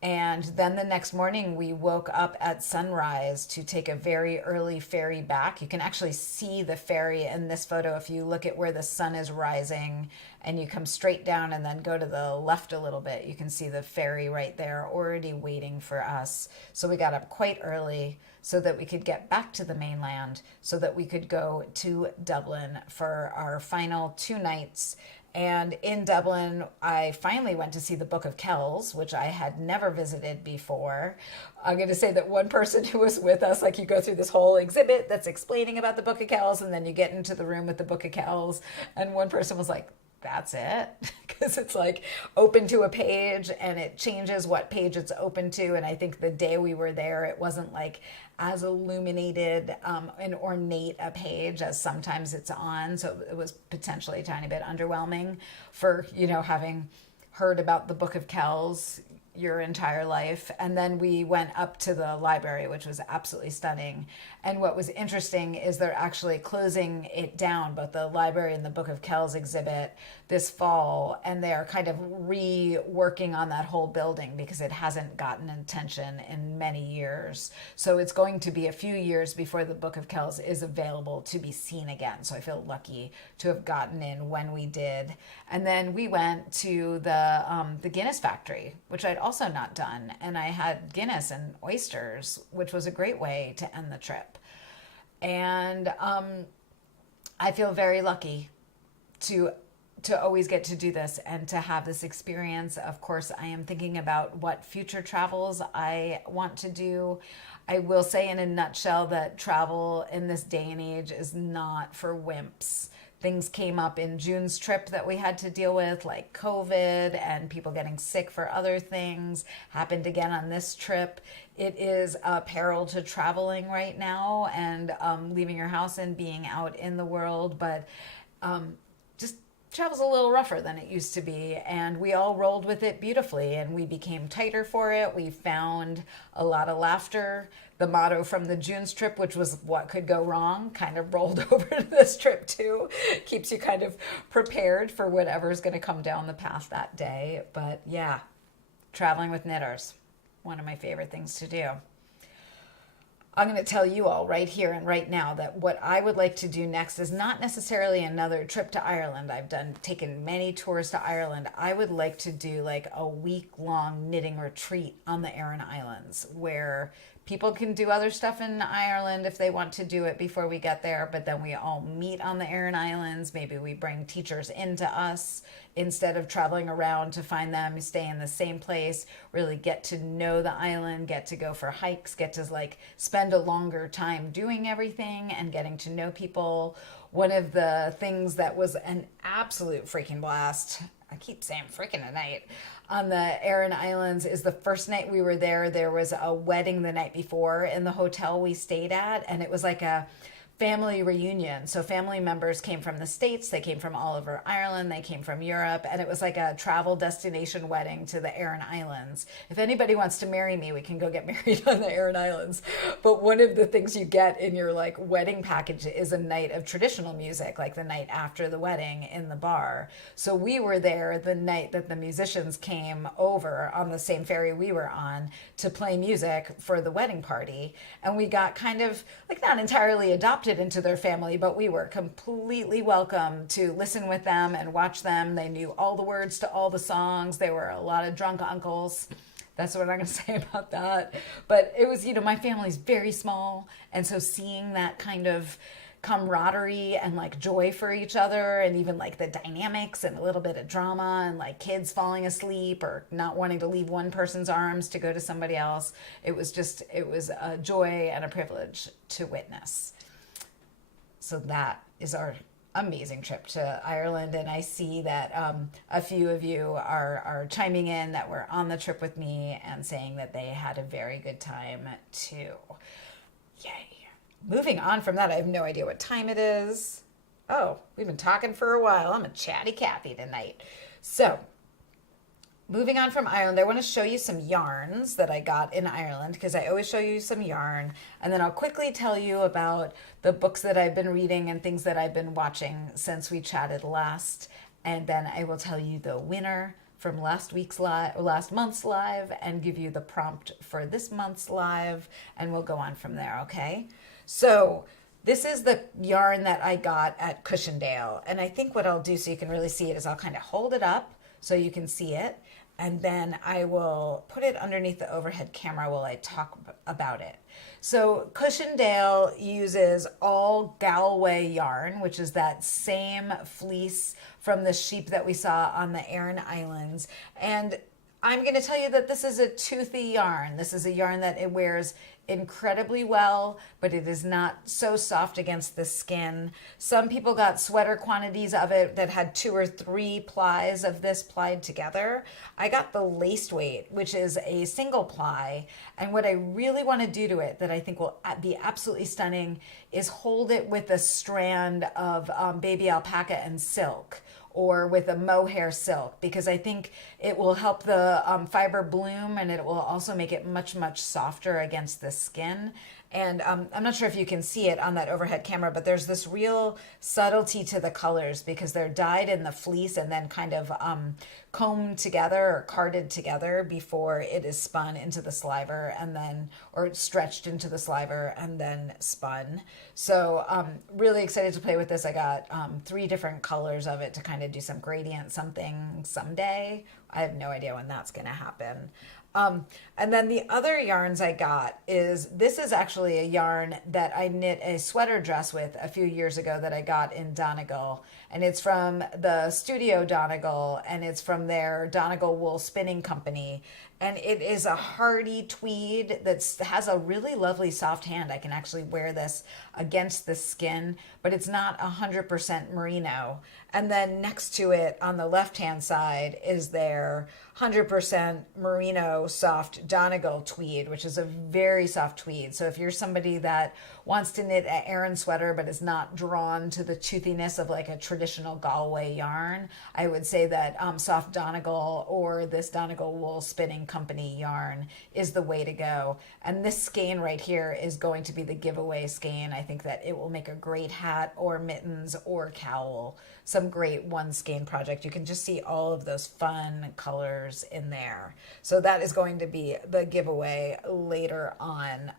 And then the next morning we woke up at sunrise to take a very early ferry back. You can actually see the ferry in this photo if you look at where the sun is rising and you come straight down and then go to the left a little bit. You can see the ferry right there already waiting for us. So we got up quite early so that we could get back to the mainland, so that we could go to Dublin for our final 2 nights. And in Dublin, I finally went to see the Book of Kells, which I had never visited before. I'm going to say that one person who was with us, like you go through this whole exhibit that's explaining about the Book of Kells, and then you get into the room with the Book of Kells, and one person was like, that's it? Because it's like open to a page and it changes what page it's open to. And I think the day we were there, it wasn't like as illuminated and ornate a page as sometimes it's on. So it was potentially a tiny bit underwhelming for, having heard about the Book of Kells your entire life. And then we went up to the library, which was absolutely stunning. And what was interesting is they're actually closing it down, both the library and the Book of Kells exhibit, this fall, and they are kind of reworking on that whole building because it hasn't gotten attention in many years. So it's going to be a few years before the Book of Kells is available to be seen again. So I feel lucky to have gotten in when we did. And then we went to the Guinness factory, which I'd also not done, and I had Guinness and oysters, which was a great way to end the trip. And I feel very lucky to to always get to do this and to have this experience. Of course, I am thinking about what future travels I want to do. I will say in a nutshell that travel in this day and age is not for wimps. Things came up in June's trip that we had to deal with, like COVID and people getting sick for other things. Happened again on this trip. It is a peril to traveling right now and leaving your house and being out in the world, but just travel's a little rougher than it used to be, and we all rolled with it beautifully, and we became tighter for it. We found a lot of laughter. The motto from the June's trip, which was what could go wrong, kind of rolled over to this trip too. Keeps you kind of prepared for whatever's going to come down the path that day. But yeah, traveling with knitters, one of my favorite things to do. I'm going to tell you all right here and right now that what I would like to do next is not necessarily another trip to Ireland. I've taken many tours to Ireland. I would like to do like a week-long knitting retreat on the Aran Islands where people can do other stuff in Ireland if they want to do it before we get there, but then we all meet on the Aran Islands. Maybe we bring teachers into us instead of traveling around to find them, stay in the same place, really get to know the island, get to go for hikes, get to like spend a longer time doing everything and getting to know people. One of the things that was an absolute freaking blast, I keep saying freaking tonight, on the Aran Islands is the first night we were there, there was a wedding the night before in the hotel we stayed at, and it was like a family reunion. So family members came from the States, they came from all over Ireland, they came from Europe, and it was like a travel destination wedding to the Aran Islands. If anybody wants to marry me, we can go get married on the Aran Islands. But one of the things you get in your like wedding package is a night of traditional music, like the night after the wedding in the bar. So we were there the night that the musicians came over on the same ferry we were on to play music for the wedding party. And we got kind of like not entirely adopted into their family, but we were completely welcome to listen with them and watch them. They knew all the words to all the songs. They were a lot of drunk uncles. That's what I'm going to say about that. But it was, my family's very small. And so seeing that kind of camaraderie and like joy for each other and even like the dynamics and a little bit of drama and like kids falling asleep or not wanting to leave one person's arms to go to somebody else. It was a joy and a privilege to witness. So that is our amazing trip to Ireland. And I see that a few of you are chiming in that were on the trip with me and saying that they had a very good time too. Yay. Moving on from that, I have no idea what time it is. Oh, we've been talking for a while. I'm a chatty Cathy tonight. So moving on from Ireland, I want to show you some yarns that I got in Ireland because I always show you some yarn. And then I'll quickly tell you about the books that I've been reading and things that I've been watching since we chatted last. And then I will tell you the winner from last month's live and give you the prompt for this month's live. And we'll go on from there, okay? So this is the yarn that I got at Cushendale. And I think what I'll do so you can really see it is I'll kind of hold it up so you can see it. And then I will put it underneath the overhead camera while I talk about it. So Cushendale uses all Galway yarn, which is that same fleece from the sheep that we saw on the Aran Islands. And I'm going to tell you that this is a toothy yarn. This is a yarn that it wears incredibly well, but it is not so soft against the skin. Some people got sweater quantities of it that had 2 or 3 plies of this plied together. I got the laced weight, which is a single ply. And what I really want to do to it that I think will be absolutely stunning is hold it with a strand of baby alpaca and silk, or with a mohair silk, because I think it will help the fiber bloom and it will also make it much, much softer against the skin. And I'm not sure if you can see it on that overhead camera, but there's this real subtlety to the colors because they're dyed in the fleece and then kind of combed together or carded together before it is spun into the sliver and then, or stretched into the sliver and then spun. So really excited to play with this. I got 3 different colors of it to kind of do some gradient something someday. I have no idea when that's going to happen. And then the other yarns I got this is actually a yarn that I knit a sweater dress with a few years ago that I got in Donegal. And it's from the Studio Donegal, and it's from their Donegal Wool Spinning Company. And it is a hardy tweed that has a really lovely soft hand. I can actually wear this against the skin, but it's not 100% merino. And then next to it on the left-hand side is their 100% merino soft Donegal tweed, which is a very soft tweed. So if you're somebody that wants to knit an Aran sweater but is not drawn to the toothiness of like a traditional Galway yarn, I would say that soft Donegal or this Donegal Wool Spinning Company yarn is the way to go. And this skein right here is going to be the giveaway skein. I think that it will make a great hat or mittens or cowl. Some great one skein project. You can just see all of those fun colors in there. So that is going to be the giveaway later on.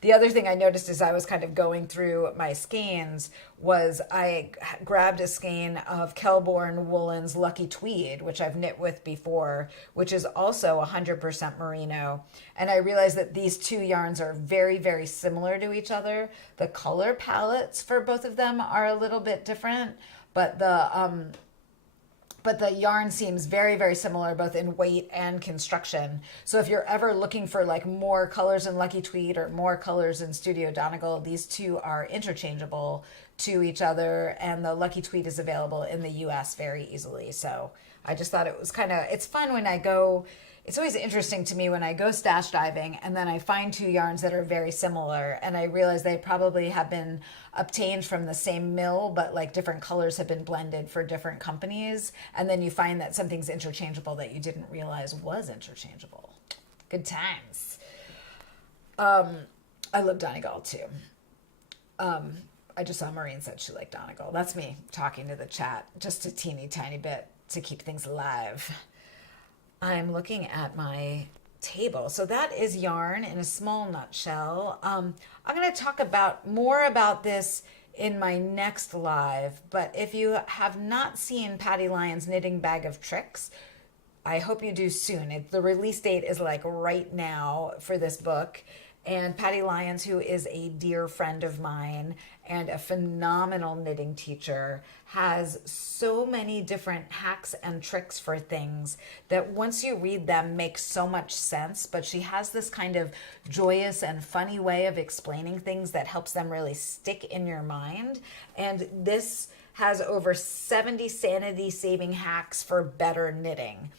The other thing I noticed as I was kind of going through my skeins was I grabbed a skein of Kelbourne Woolens Lucky Tweed, which I've knit with before, which is also 100% merino. And I realized that these two yarns are very, very similar to each other. The color palettes for both of them are a little bit different, but the yarn seems very, very similar both in weight and construction. So if you're ever looking for like more colors in Lucky Tweed or more colors in Studio Donegal, these two are interchangeable to each other, and the Lucky Tweed is available in the US very easily. So I just thought it was it's fun when I go. It's always interesting to me when I go stash diving and then I find two yarns that are very similar, and I realize they probably have been obtained from the same mill, but like different colors have been blended for different companies. And then you find that something's interchangeable that you didn't realize was interchangeable. Good times. I love Donegal too. I just saw Maureen said she liked Donegal. That's me talking to the chat just a teeny tiny bit to keep things alive. I'm looking at my table. So that is yarn in a small nutshell. I'm going to talk more about this in my next live, but if you have not seen Patty Lyon's Knitting Bag of Tricks, I hope you do soon. The release date is like right now for this book. And Patty Lyons, who is a dear friend of mine and a phenomenal knitting teacher, has so many different hacks and tricks for things that once you read them make so much sense. But she has this kind of joyous and funny way of explaining things that helps them really stick in your mind. And this has over 70 sanity-saving hacks for better knitting.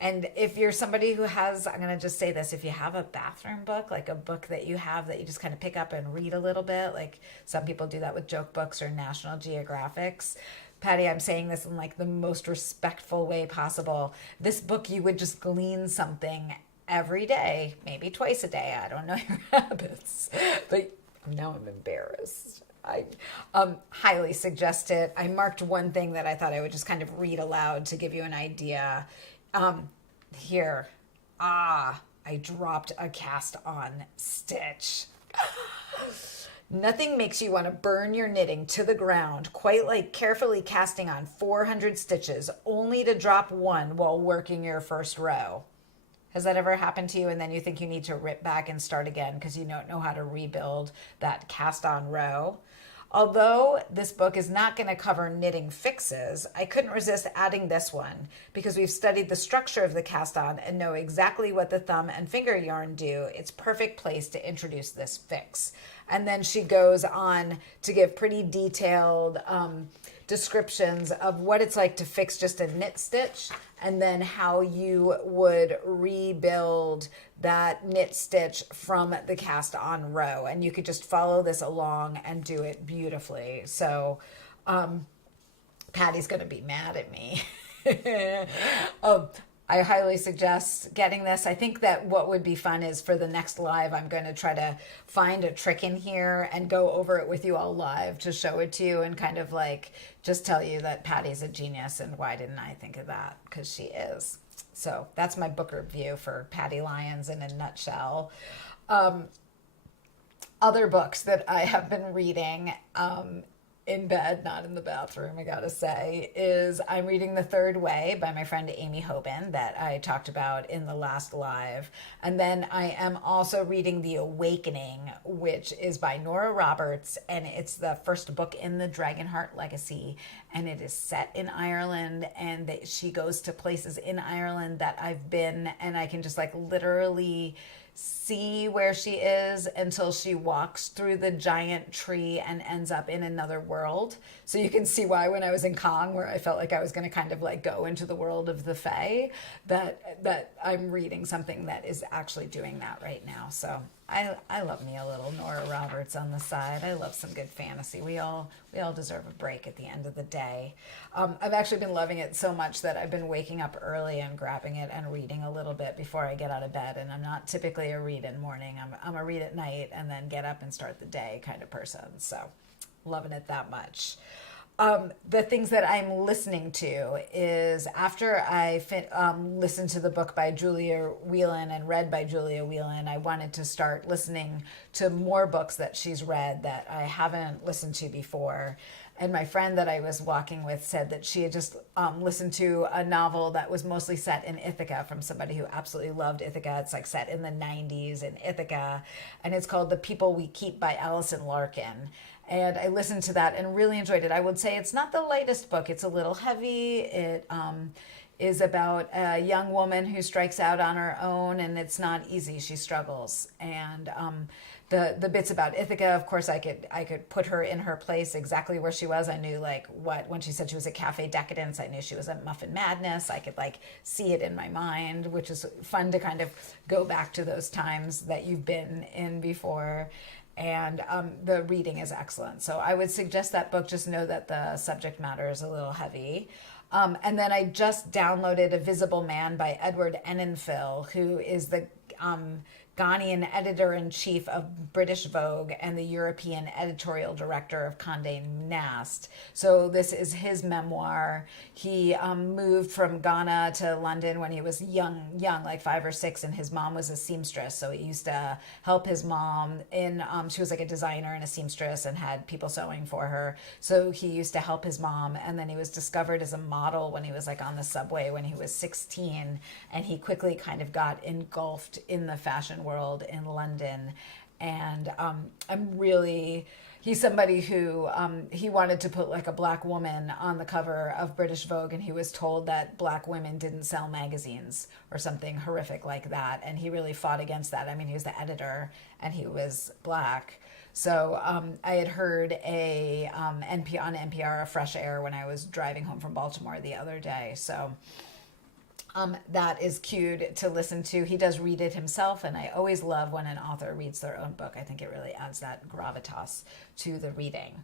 And if you're somebody who has, I'm going to just say this, if you have a bathroom book, like a book that you have that you just kind of pick up and read a little bit, like some people do that with joke books or National Geographics. Patty, I'm saying this in like the most respectful way possible. This book, you would just glean something every day, maybe twice a day. I don't know your habits, but now I'm embarrassed. I highly suggest it. I marked one thing that I thought I would just kind of read aloud to give you an idea. Here, I dropped a cast on stitch. Nothing makes you want to burn your knitting to the ground quite like carefully casting on 400 stitches only to drop one while working your first row. Has that ever happened to you and then you think you need to rip back and start again because you don't know how to rebuild that cast on row? Although this book is not going to cover knitting fixes, I couldn't resist adding this one because we've studied the structure of the cast on and know exactly what the thumb and finger yarn do. It's perfect place to introduce this fix. And then she goes on to give pretty detailed descriptions of what it's like to fix just a knit stitch and then how you would rebuild that knit stitch from the cast on row. And you could just follow this along and do it beautifully. So Patty's going to be mad at me. I highly suggest getting this. I think that what would be fun is for the next live, I'm going to try to find a trick in here and go over it with you all live to show it to you and kind of like just tell you that Patty's a genius and why didn't I think of that? Because she is. So that's my book review for Patty Lyons in a nutshell. Other books that I have been reading, in bed, not in the bathroom, I gotta say, is I'm reading The Third Way by my friend Amy Hoban that I talked about in the last live. And then I am also reading The Awakening, which is by Nora Roberts, and it's the first book in the Dragonheart Legacy. And it is set in Ireland, and she goes to places in Ireland that I've been, and I can just like literally see where she is until she walks through the giant tree and ends up in another world. So you can see why when I was in Kong, where I felt like I was going to kind of like go into the world of the Fae, that I'm reading something that is actually doing that right now. So I love me a little Nora Roberts on the side. I love some good fantasy. We all deserve a break at the end of the day. I've actually been loving it so much that I've been waking up early and grabbing it and reading a little bit before I get out of bed. And I'm not typically a read in morning. I'm a read at night and then get up and start the day kind of person. So loving it that much. The things that I'm listening to is after I listened to the book by Julia Whelan and read by Julia Whelan, I wanted to start listening to more books that she's read that I haven't listened to before. And my friend that I was walking with said that she had just listened to a novel that was mostly set in Ithaca from somebody who absolutely loved Ithaca. It's like set in the 90s in Ithaca. And it's called The People We Keep by Alison Larkin. And I listened to that and really enjoyed it. I would say it's not the lightest book. It's a little heavy. It is about a young woman who strikes out on her own, and it's not easy. She struggles. And the bits about Ithaca, of course, I could put her in her place exactly where she was. I knew like when she said she was at Cafe Decadence, I knew she was at Muffin Madness. I could like see it in my mind, which is fun to kind of go back to those times that you've been in before. And the reading is excellent. So I would suggest that book. Just know that the subject matter is a little heavy. And then I just downloaded A Visible Man by Edward Enninful, who is the Ghanaian editor-in-chief of British Vogue and the European editorial director of Condé Nast. So this is his memoir. He moved from Ghana to London when he was young, like 5 or 6, and his mom was a seamstress. So he used to help his mom she was like a designer and a seamstress and had people sewing for her. So he used to help his mom, and then he was discovered as a model when he was like on the subway when he was 16, and he quickly kind of got engulfed in the fashion world in London. And he's somebody who he wanted to put like a black woman on the cover of British Vogue, and he was told that black women didn't sell magazines or something horrific like that, and he really fought against that. I mean, he was the editor and he was black. So I had heard on NPR, a Fresh Air, when I was driving home from Baltimore the other day. So that is cute to listen to. He does read it himself, and I always love when an author reads their own book. I think it really adds that gravitas to the reading,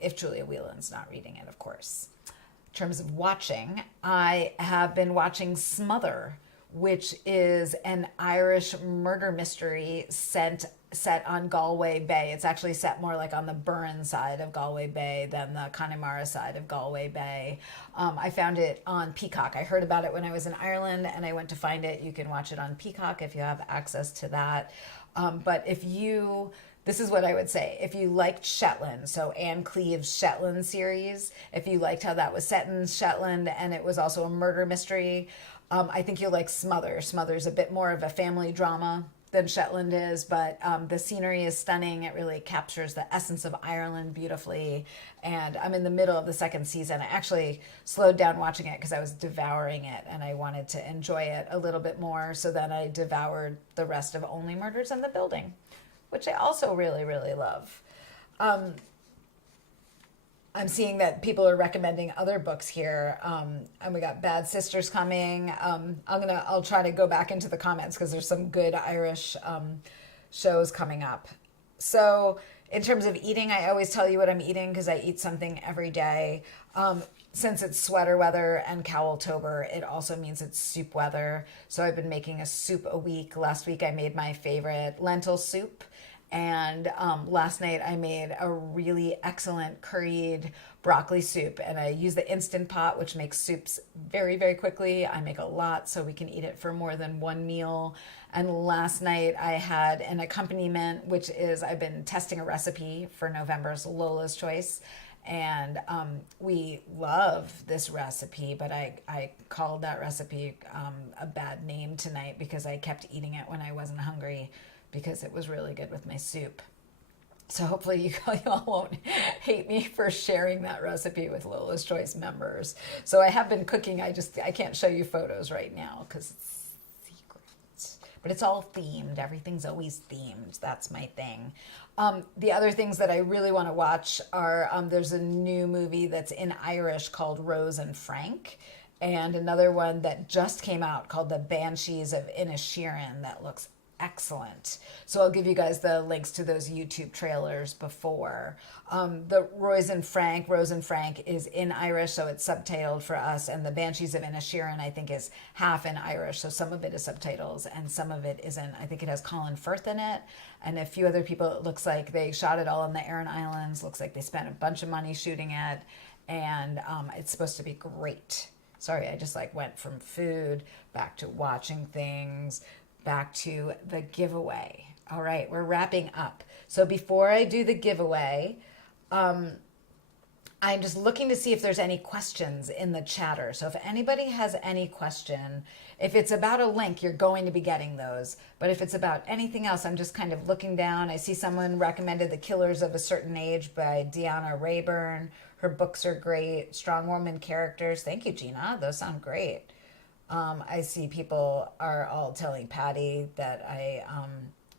if Julia Whelan's not reading it, of course. In terms of watching, I have been watching Smother, which is an Irish murder mystery set on Galway Bay. It's actually set more like on the Burren side of Galway Bay than the Connemara side of Galway Bay. I found it on Peacock. I heard about it when I was in Ireland, and I went to find it. You can watch it on Peacock if you have access to that. But this is what I would say. If you liked Shetland, so Anne Cleeve's Shetland series, if you liked how that was set in Shetland and it was also a murder mystery, I think you'll like Smother. Smother's a bit more of a family drama than Shetland is, but the scenery is stunning. It really captures the essence of Ireland beautifully. And I'm in the middle of the second season. I actually slowed down watching it because I was devouring it and I wanted to enjoy it a little bit more. So then I devoured the rest of Only Murders in the Building, which I also really, really love. I'm seeing that people are recommending other books here. And we got Bad Sisters coming. I'll try to go back into the comments because there's some good Irish shows coming up. So in terms of eating, I always tell you what I'm eating because I eat something every day. Since it's sweater weather and Cowltober, it also means it's soup weather. So I've been making a soup a week. Last week I made my favorite lentil soup. And last night I made a really excellent curried broccoli soup, and I use the Instant Pot, which makes soups very, very quickly. I make a lot so we can eat it for more than one meal. And last night I had an accompaniment, which is I've been testing a recipe for November's Lola's Choice. And we love this recipe, but I called that recipe a bad name tonight because I kept eating it when I wasn't hungry because it was really good with my soup. So hopefully you all won't hate me for sharing that recipe with Lola's Choice members. So I have been cooking. I can't show you photos right now because it's secret. But it's all themed. Everything's always themed. That's my thing. The other things that I really want to watch are there's a new movie that's in Irish called Rose and Frank, and another one that just came out called The Banshees of Inisherin that looks excellent. So I'll give you guys the links to those YouTube trailers before. The Rose and Frank is in Irish, so it's subtitled for us, and the Banshees of Inisherin I think is half in Irish, so some of it is subtitles and some of it isn't. I think it has Colin Firth in it and a few other people. It looks like they shot it all in the Aran Islands. Looks like they spent a bunch of money shooting it, and it's supposed to be great. Sorry, I just went from food back to watching things, back to the giveaway. All right, we're wrapping up. So before I do the giveaway, I'm just looking to see if there's any questions in the chatter. So if anybody has any question, if it's about a link, you're going to be getting those. But if it's about anything else, I'm just kind of looking down. I see someone recommended The Killers of a Certain Age by Deanna Rayburn. Her books are great. Strong woman characters. Thank you, Gina. Those sound great. I see people are all telling Patty that I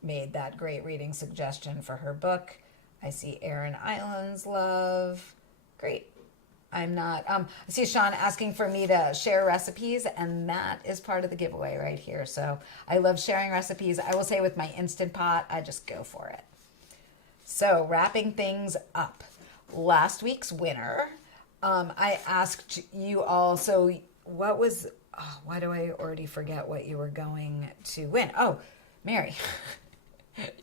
made that great reading suggestion for her book. I see Aran Islands love. Great. I'm not, I see Sean asking for me to share recipes, and that is part of the giveaway right here. So I love sharing recipes. I will say with my Instant Pot, I just go for it. So wrapping things up. Last week's winner, I asked you all, so what was, why do I already forget what you were going to win? Oh, Mary,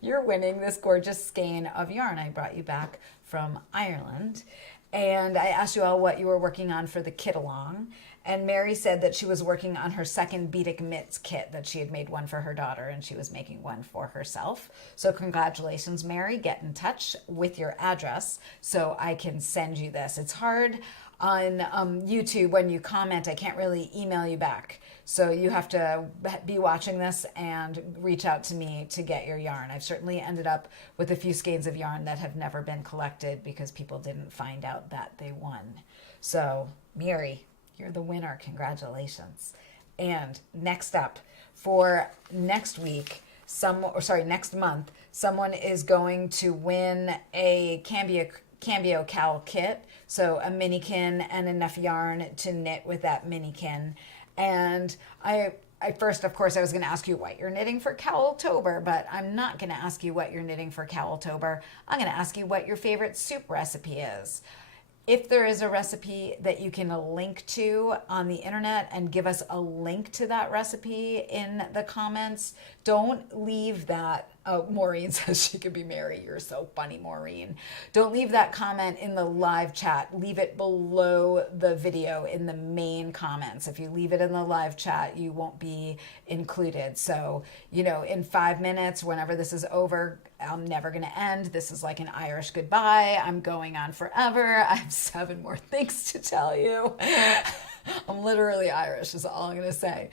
you're winning this gorgeous skein of yarn I brought you back from Ireland. And I asked you all what you were working on for the kit along. And Mary said that she was working on her second Beaded Mitts kit, that she had made one for her daughter and she was making one for herself. So congratulations, Mary. Get in touch with your address so I can send you this. It's hard on YouTube when you comment. I can't really email you back. So you have to be watching this and reach out to me to get your yarn. I've certainly ended up with a few skeins of yarn that have never been collected because people didn't find out that they won. So Mary, you're the winner. Congratulations. And next up for next week, next month, someone is going to win a Cambio cowl kit. So a minikin and enough yarn to knit with that minikin. And I first, of course, I was going to ask you what you're knitting for Cowltober, but I'm not going to ask you what you're knitting for Cowltober. I'm going to ask you what your favorite soup recipe is. If there is a recipe that you can link to on the internet and give us a link to that recipe in the comments, don't leave that. Oh, Maureen says she could be Mary. You're so funny, Maureen. Don't leave that comment in the live chat. Leave it below the video in the main comments. If you leave it in the live chat, you won't be included. So, in 5 minutes, whenever this is over, I'm never going to end. This is like an Irish goodbye. I'm going on forever. I have 7 more things to tell you. I'm literally Irish is all I'm going to say.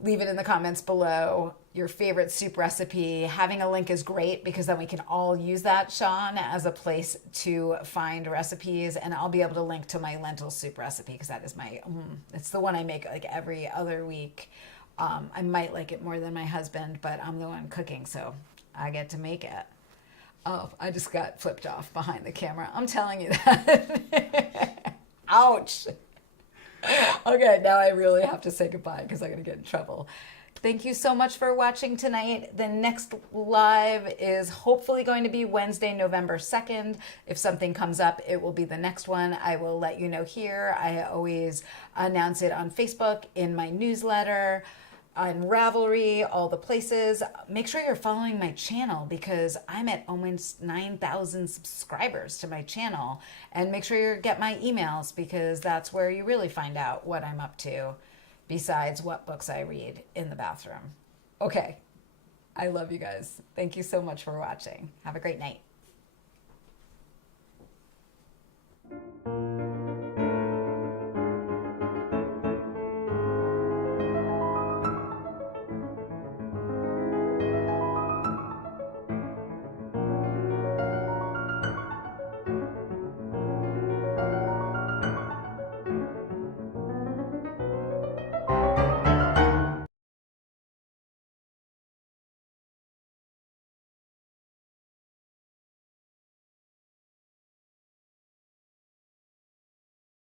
Leave it in the comments below. Your favorite soup recipe. Having a link is great because then we can all use that, Sean, as a place to find recipes. And I'll be able to link to my lentil soup recipe because that is it's the one I make like every other week. I might like it more than my husband, but I'm the one cooking, so I get to make it. Oh, I just got flipped off behind the camera. I'm telling you that. Ouch. Okay, now I really have to say goodbye because I'm going to get in trouble. Thank you so much for watching tonight. The next live is hopefully going to be Wednesday, November 2nd. If something comes up, it will be the next one. I will let you know here. I always announce it on Facebook, in my newsletter, on Ravelry, all the places. Make sure you're following my channel because I'm at almost 9,000 subscribers to my channel. And make sure you get my emails because that's where you really find out what I'm up to, besides what books I read in the bathroom. Okay, I love you guys. Thank you so much for watching. Have a great night.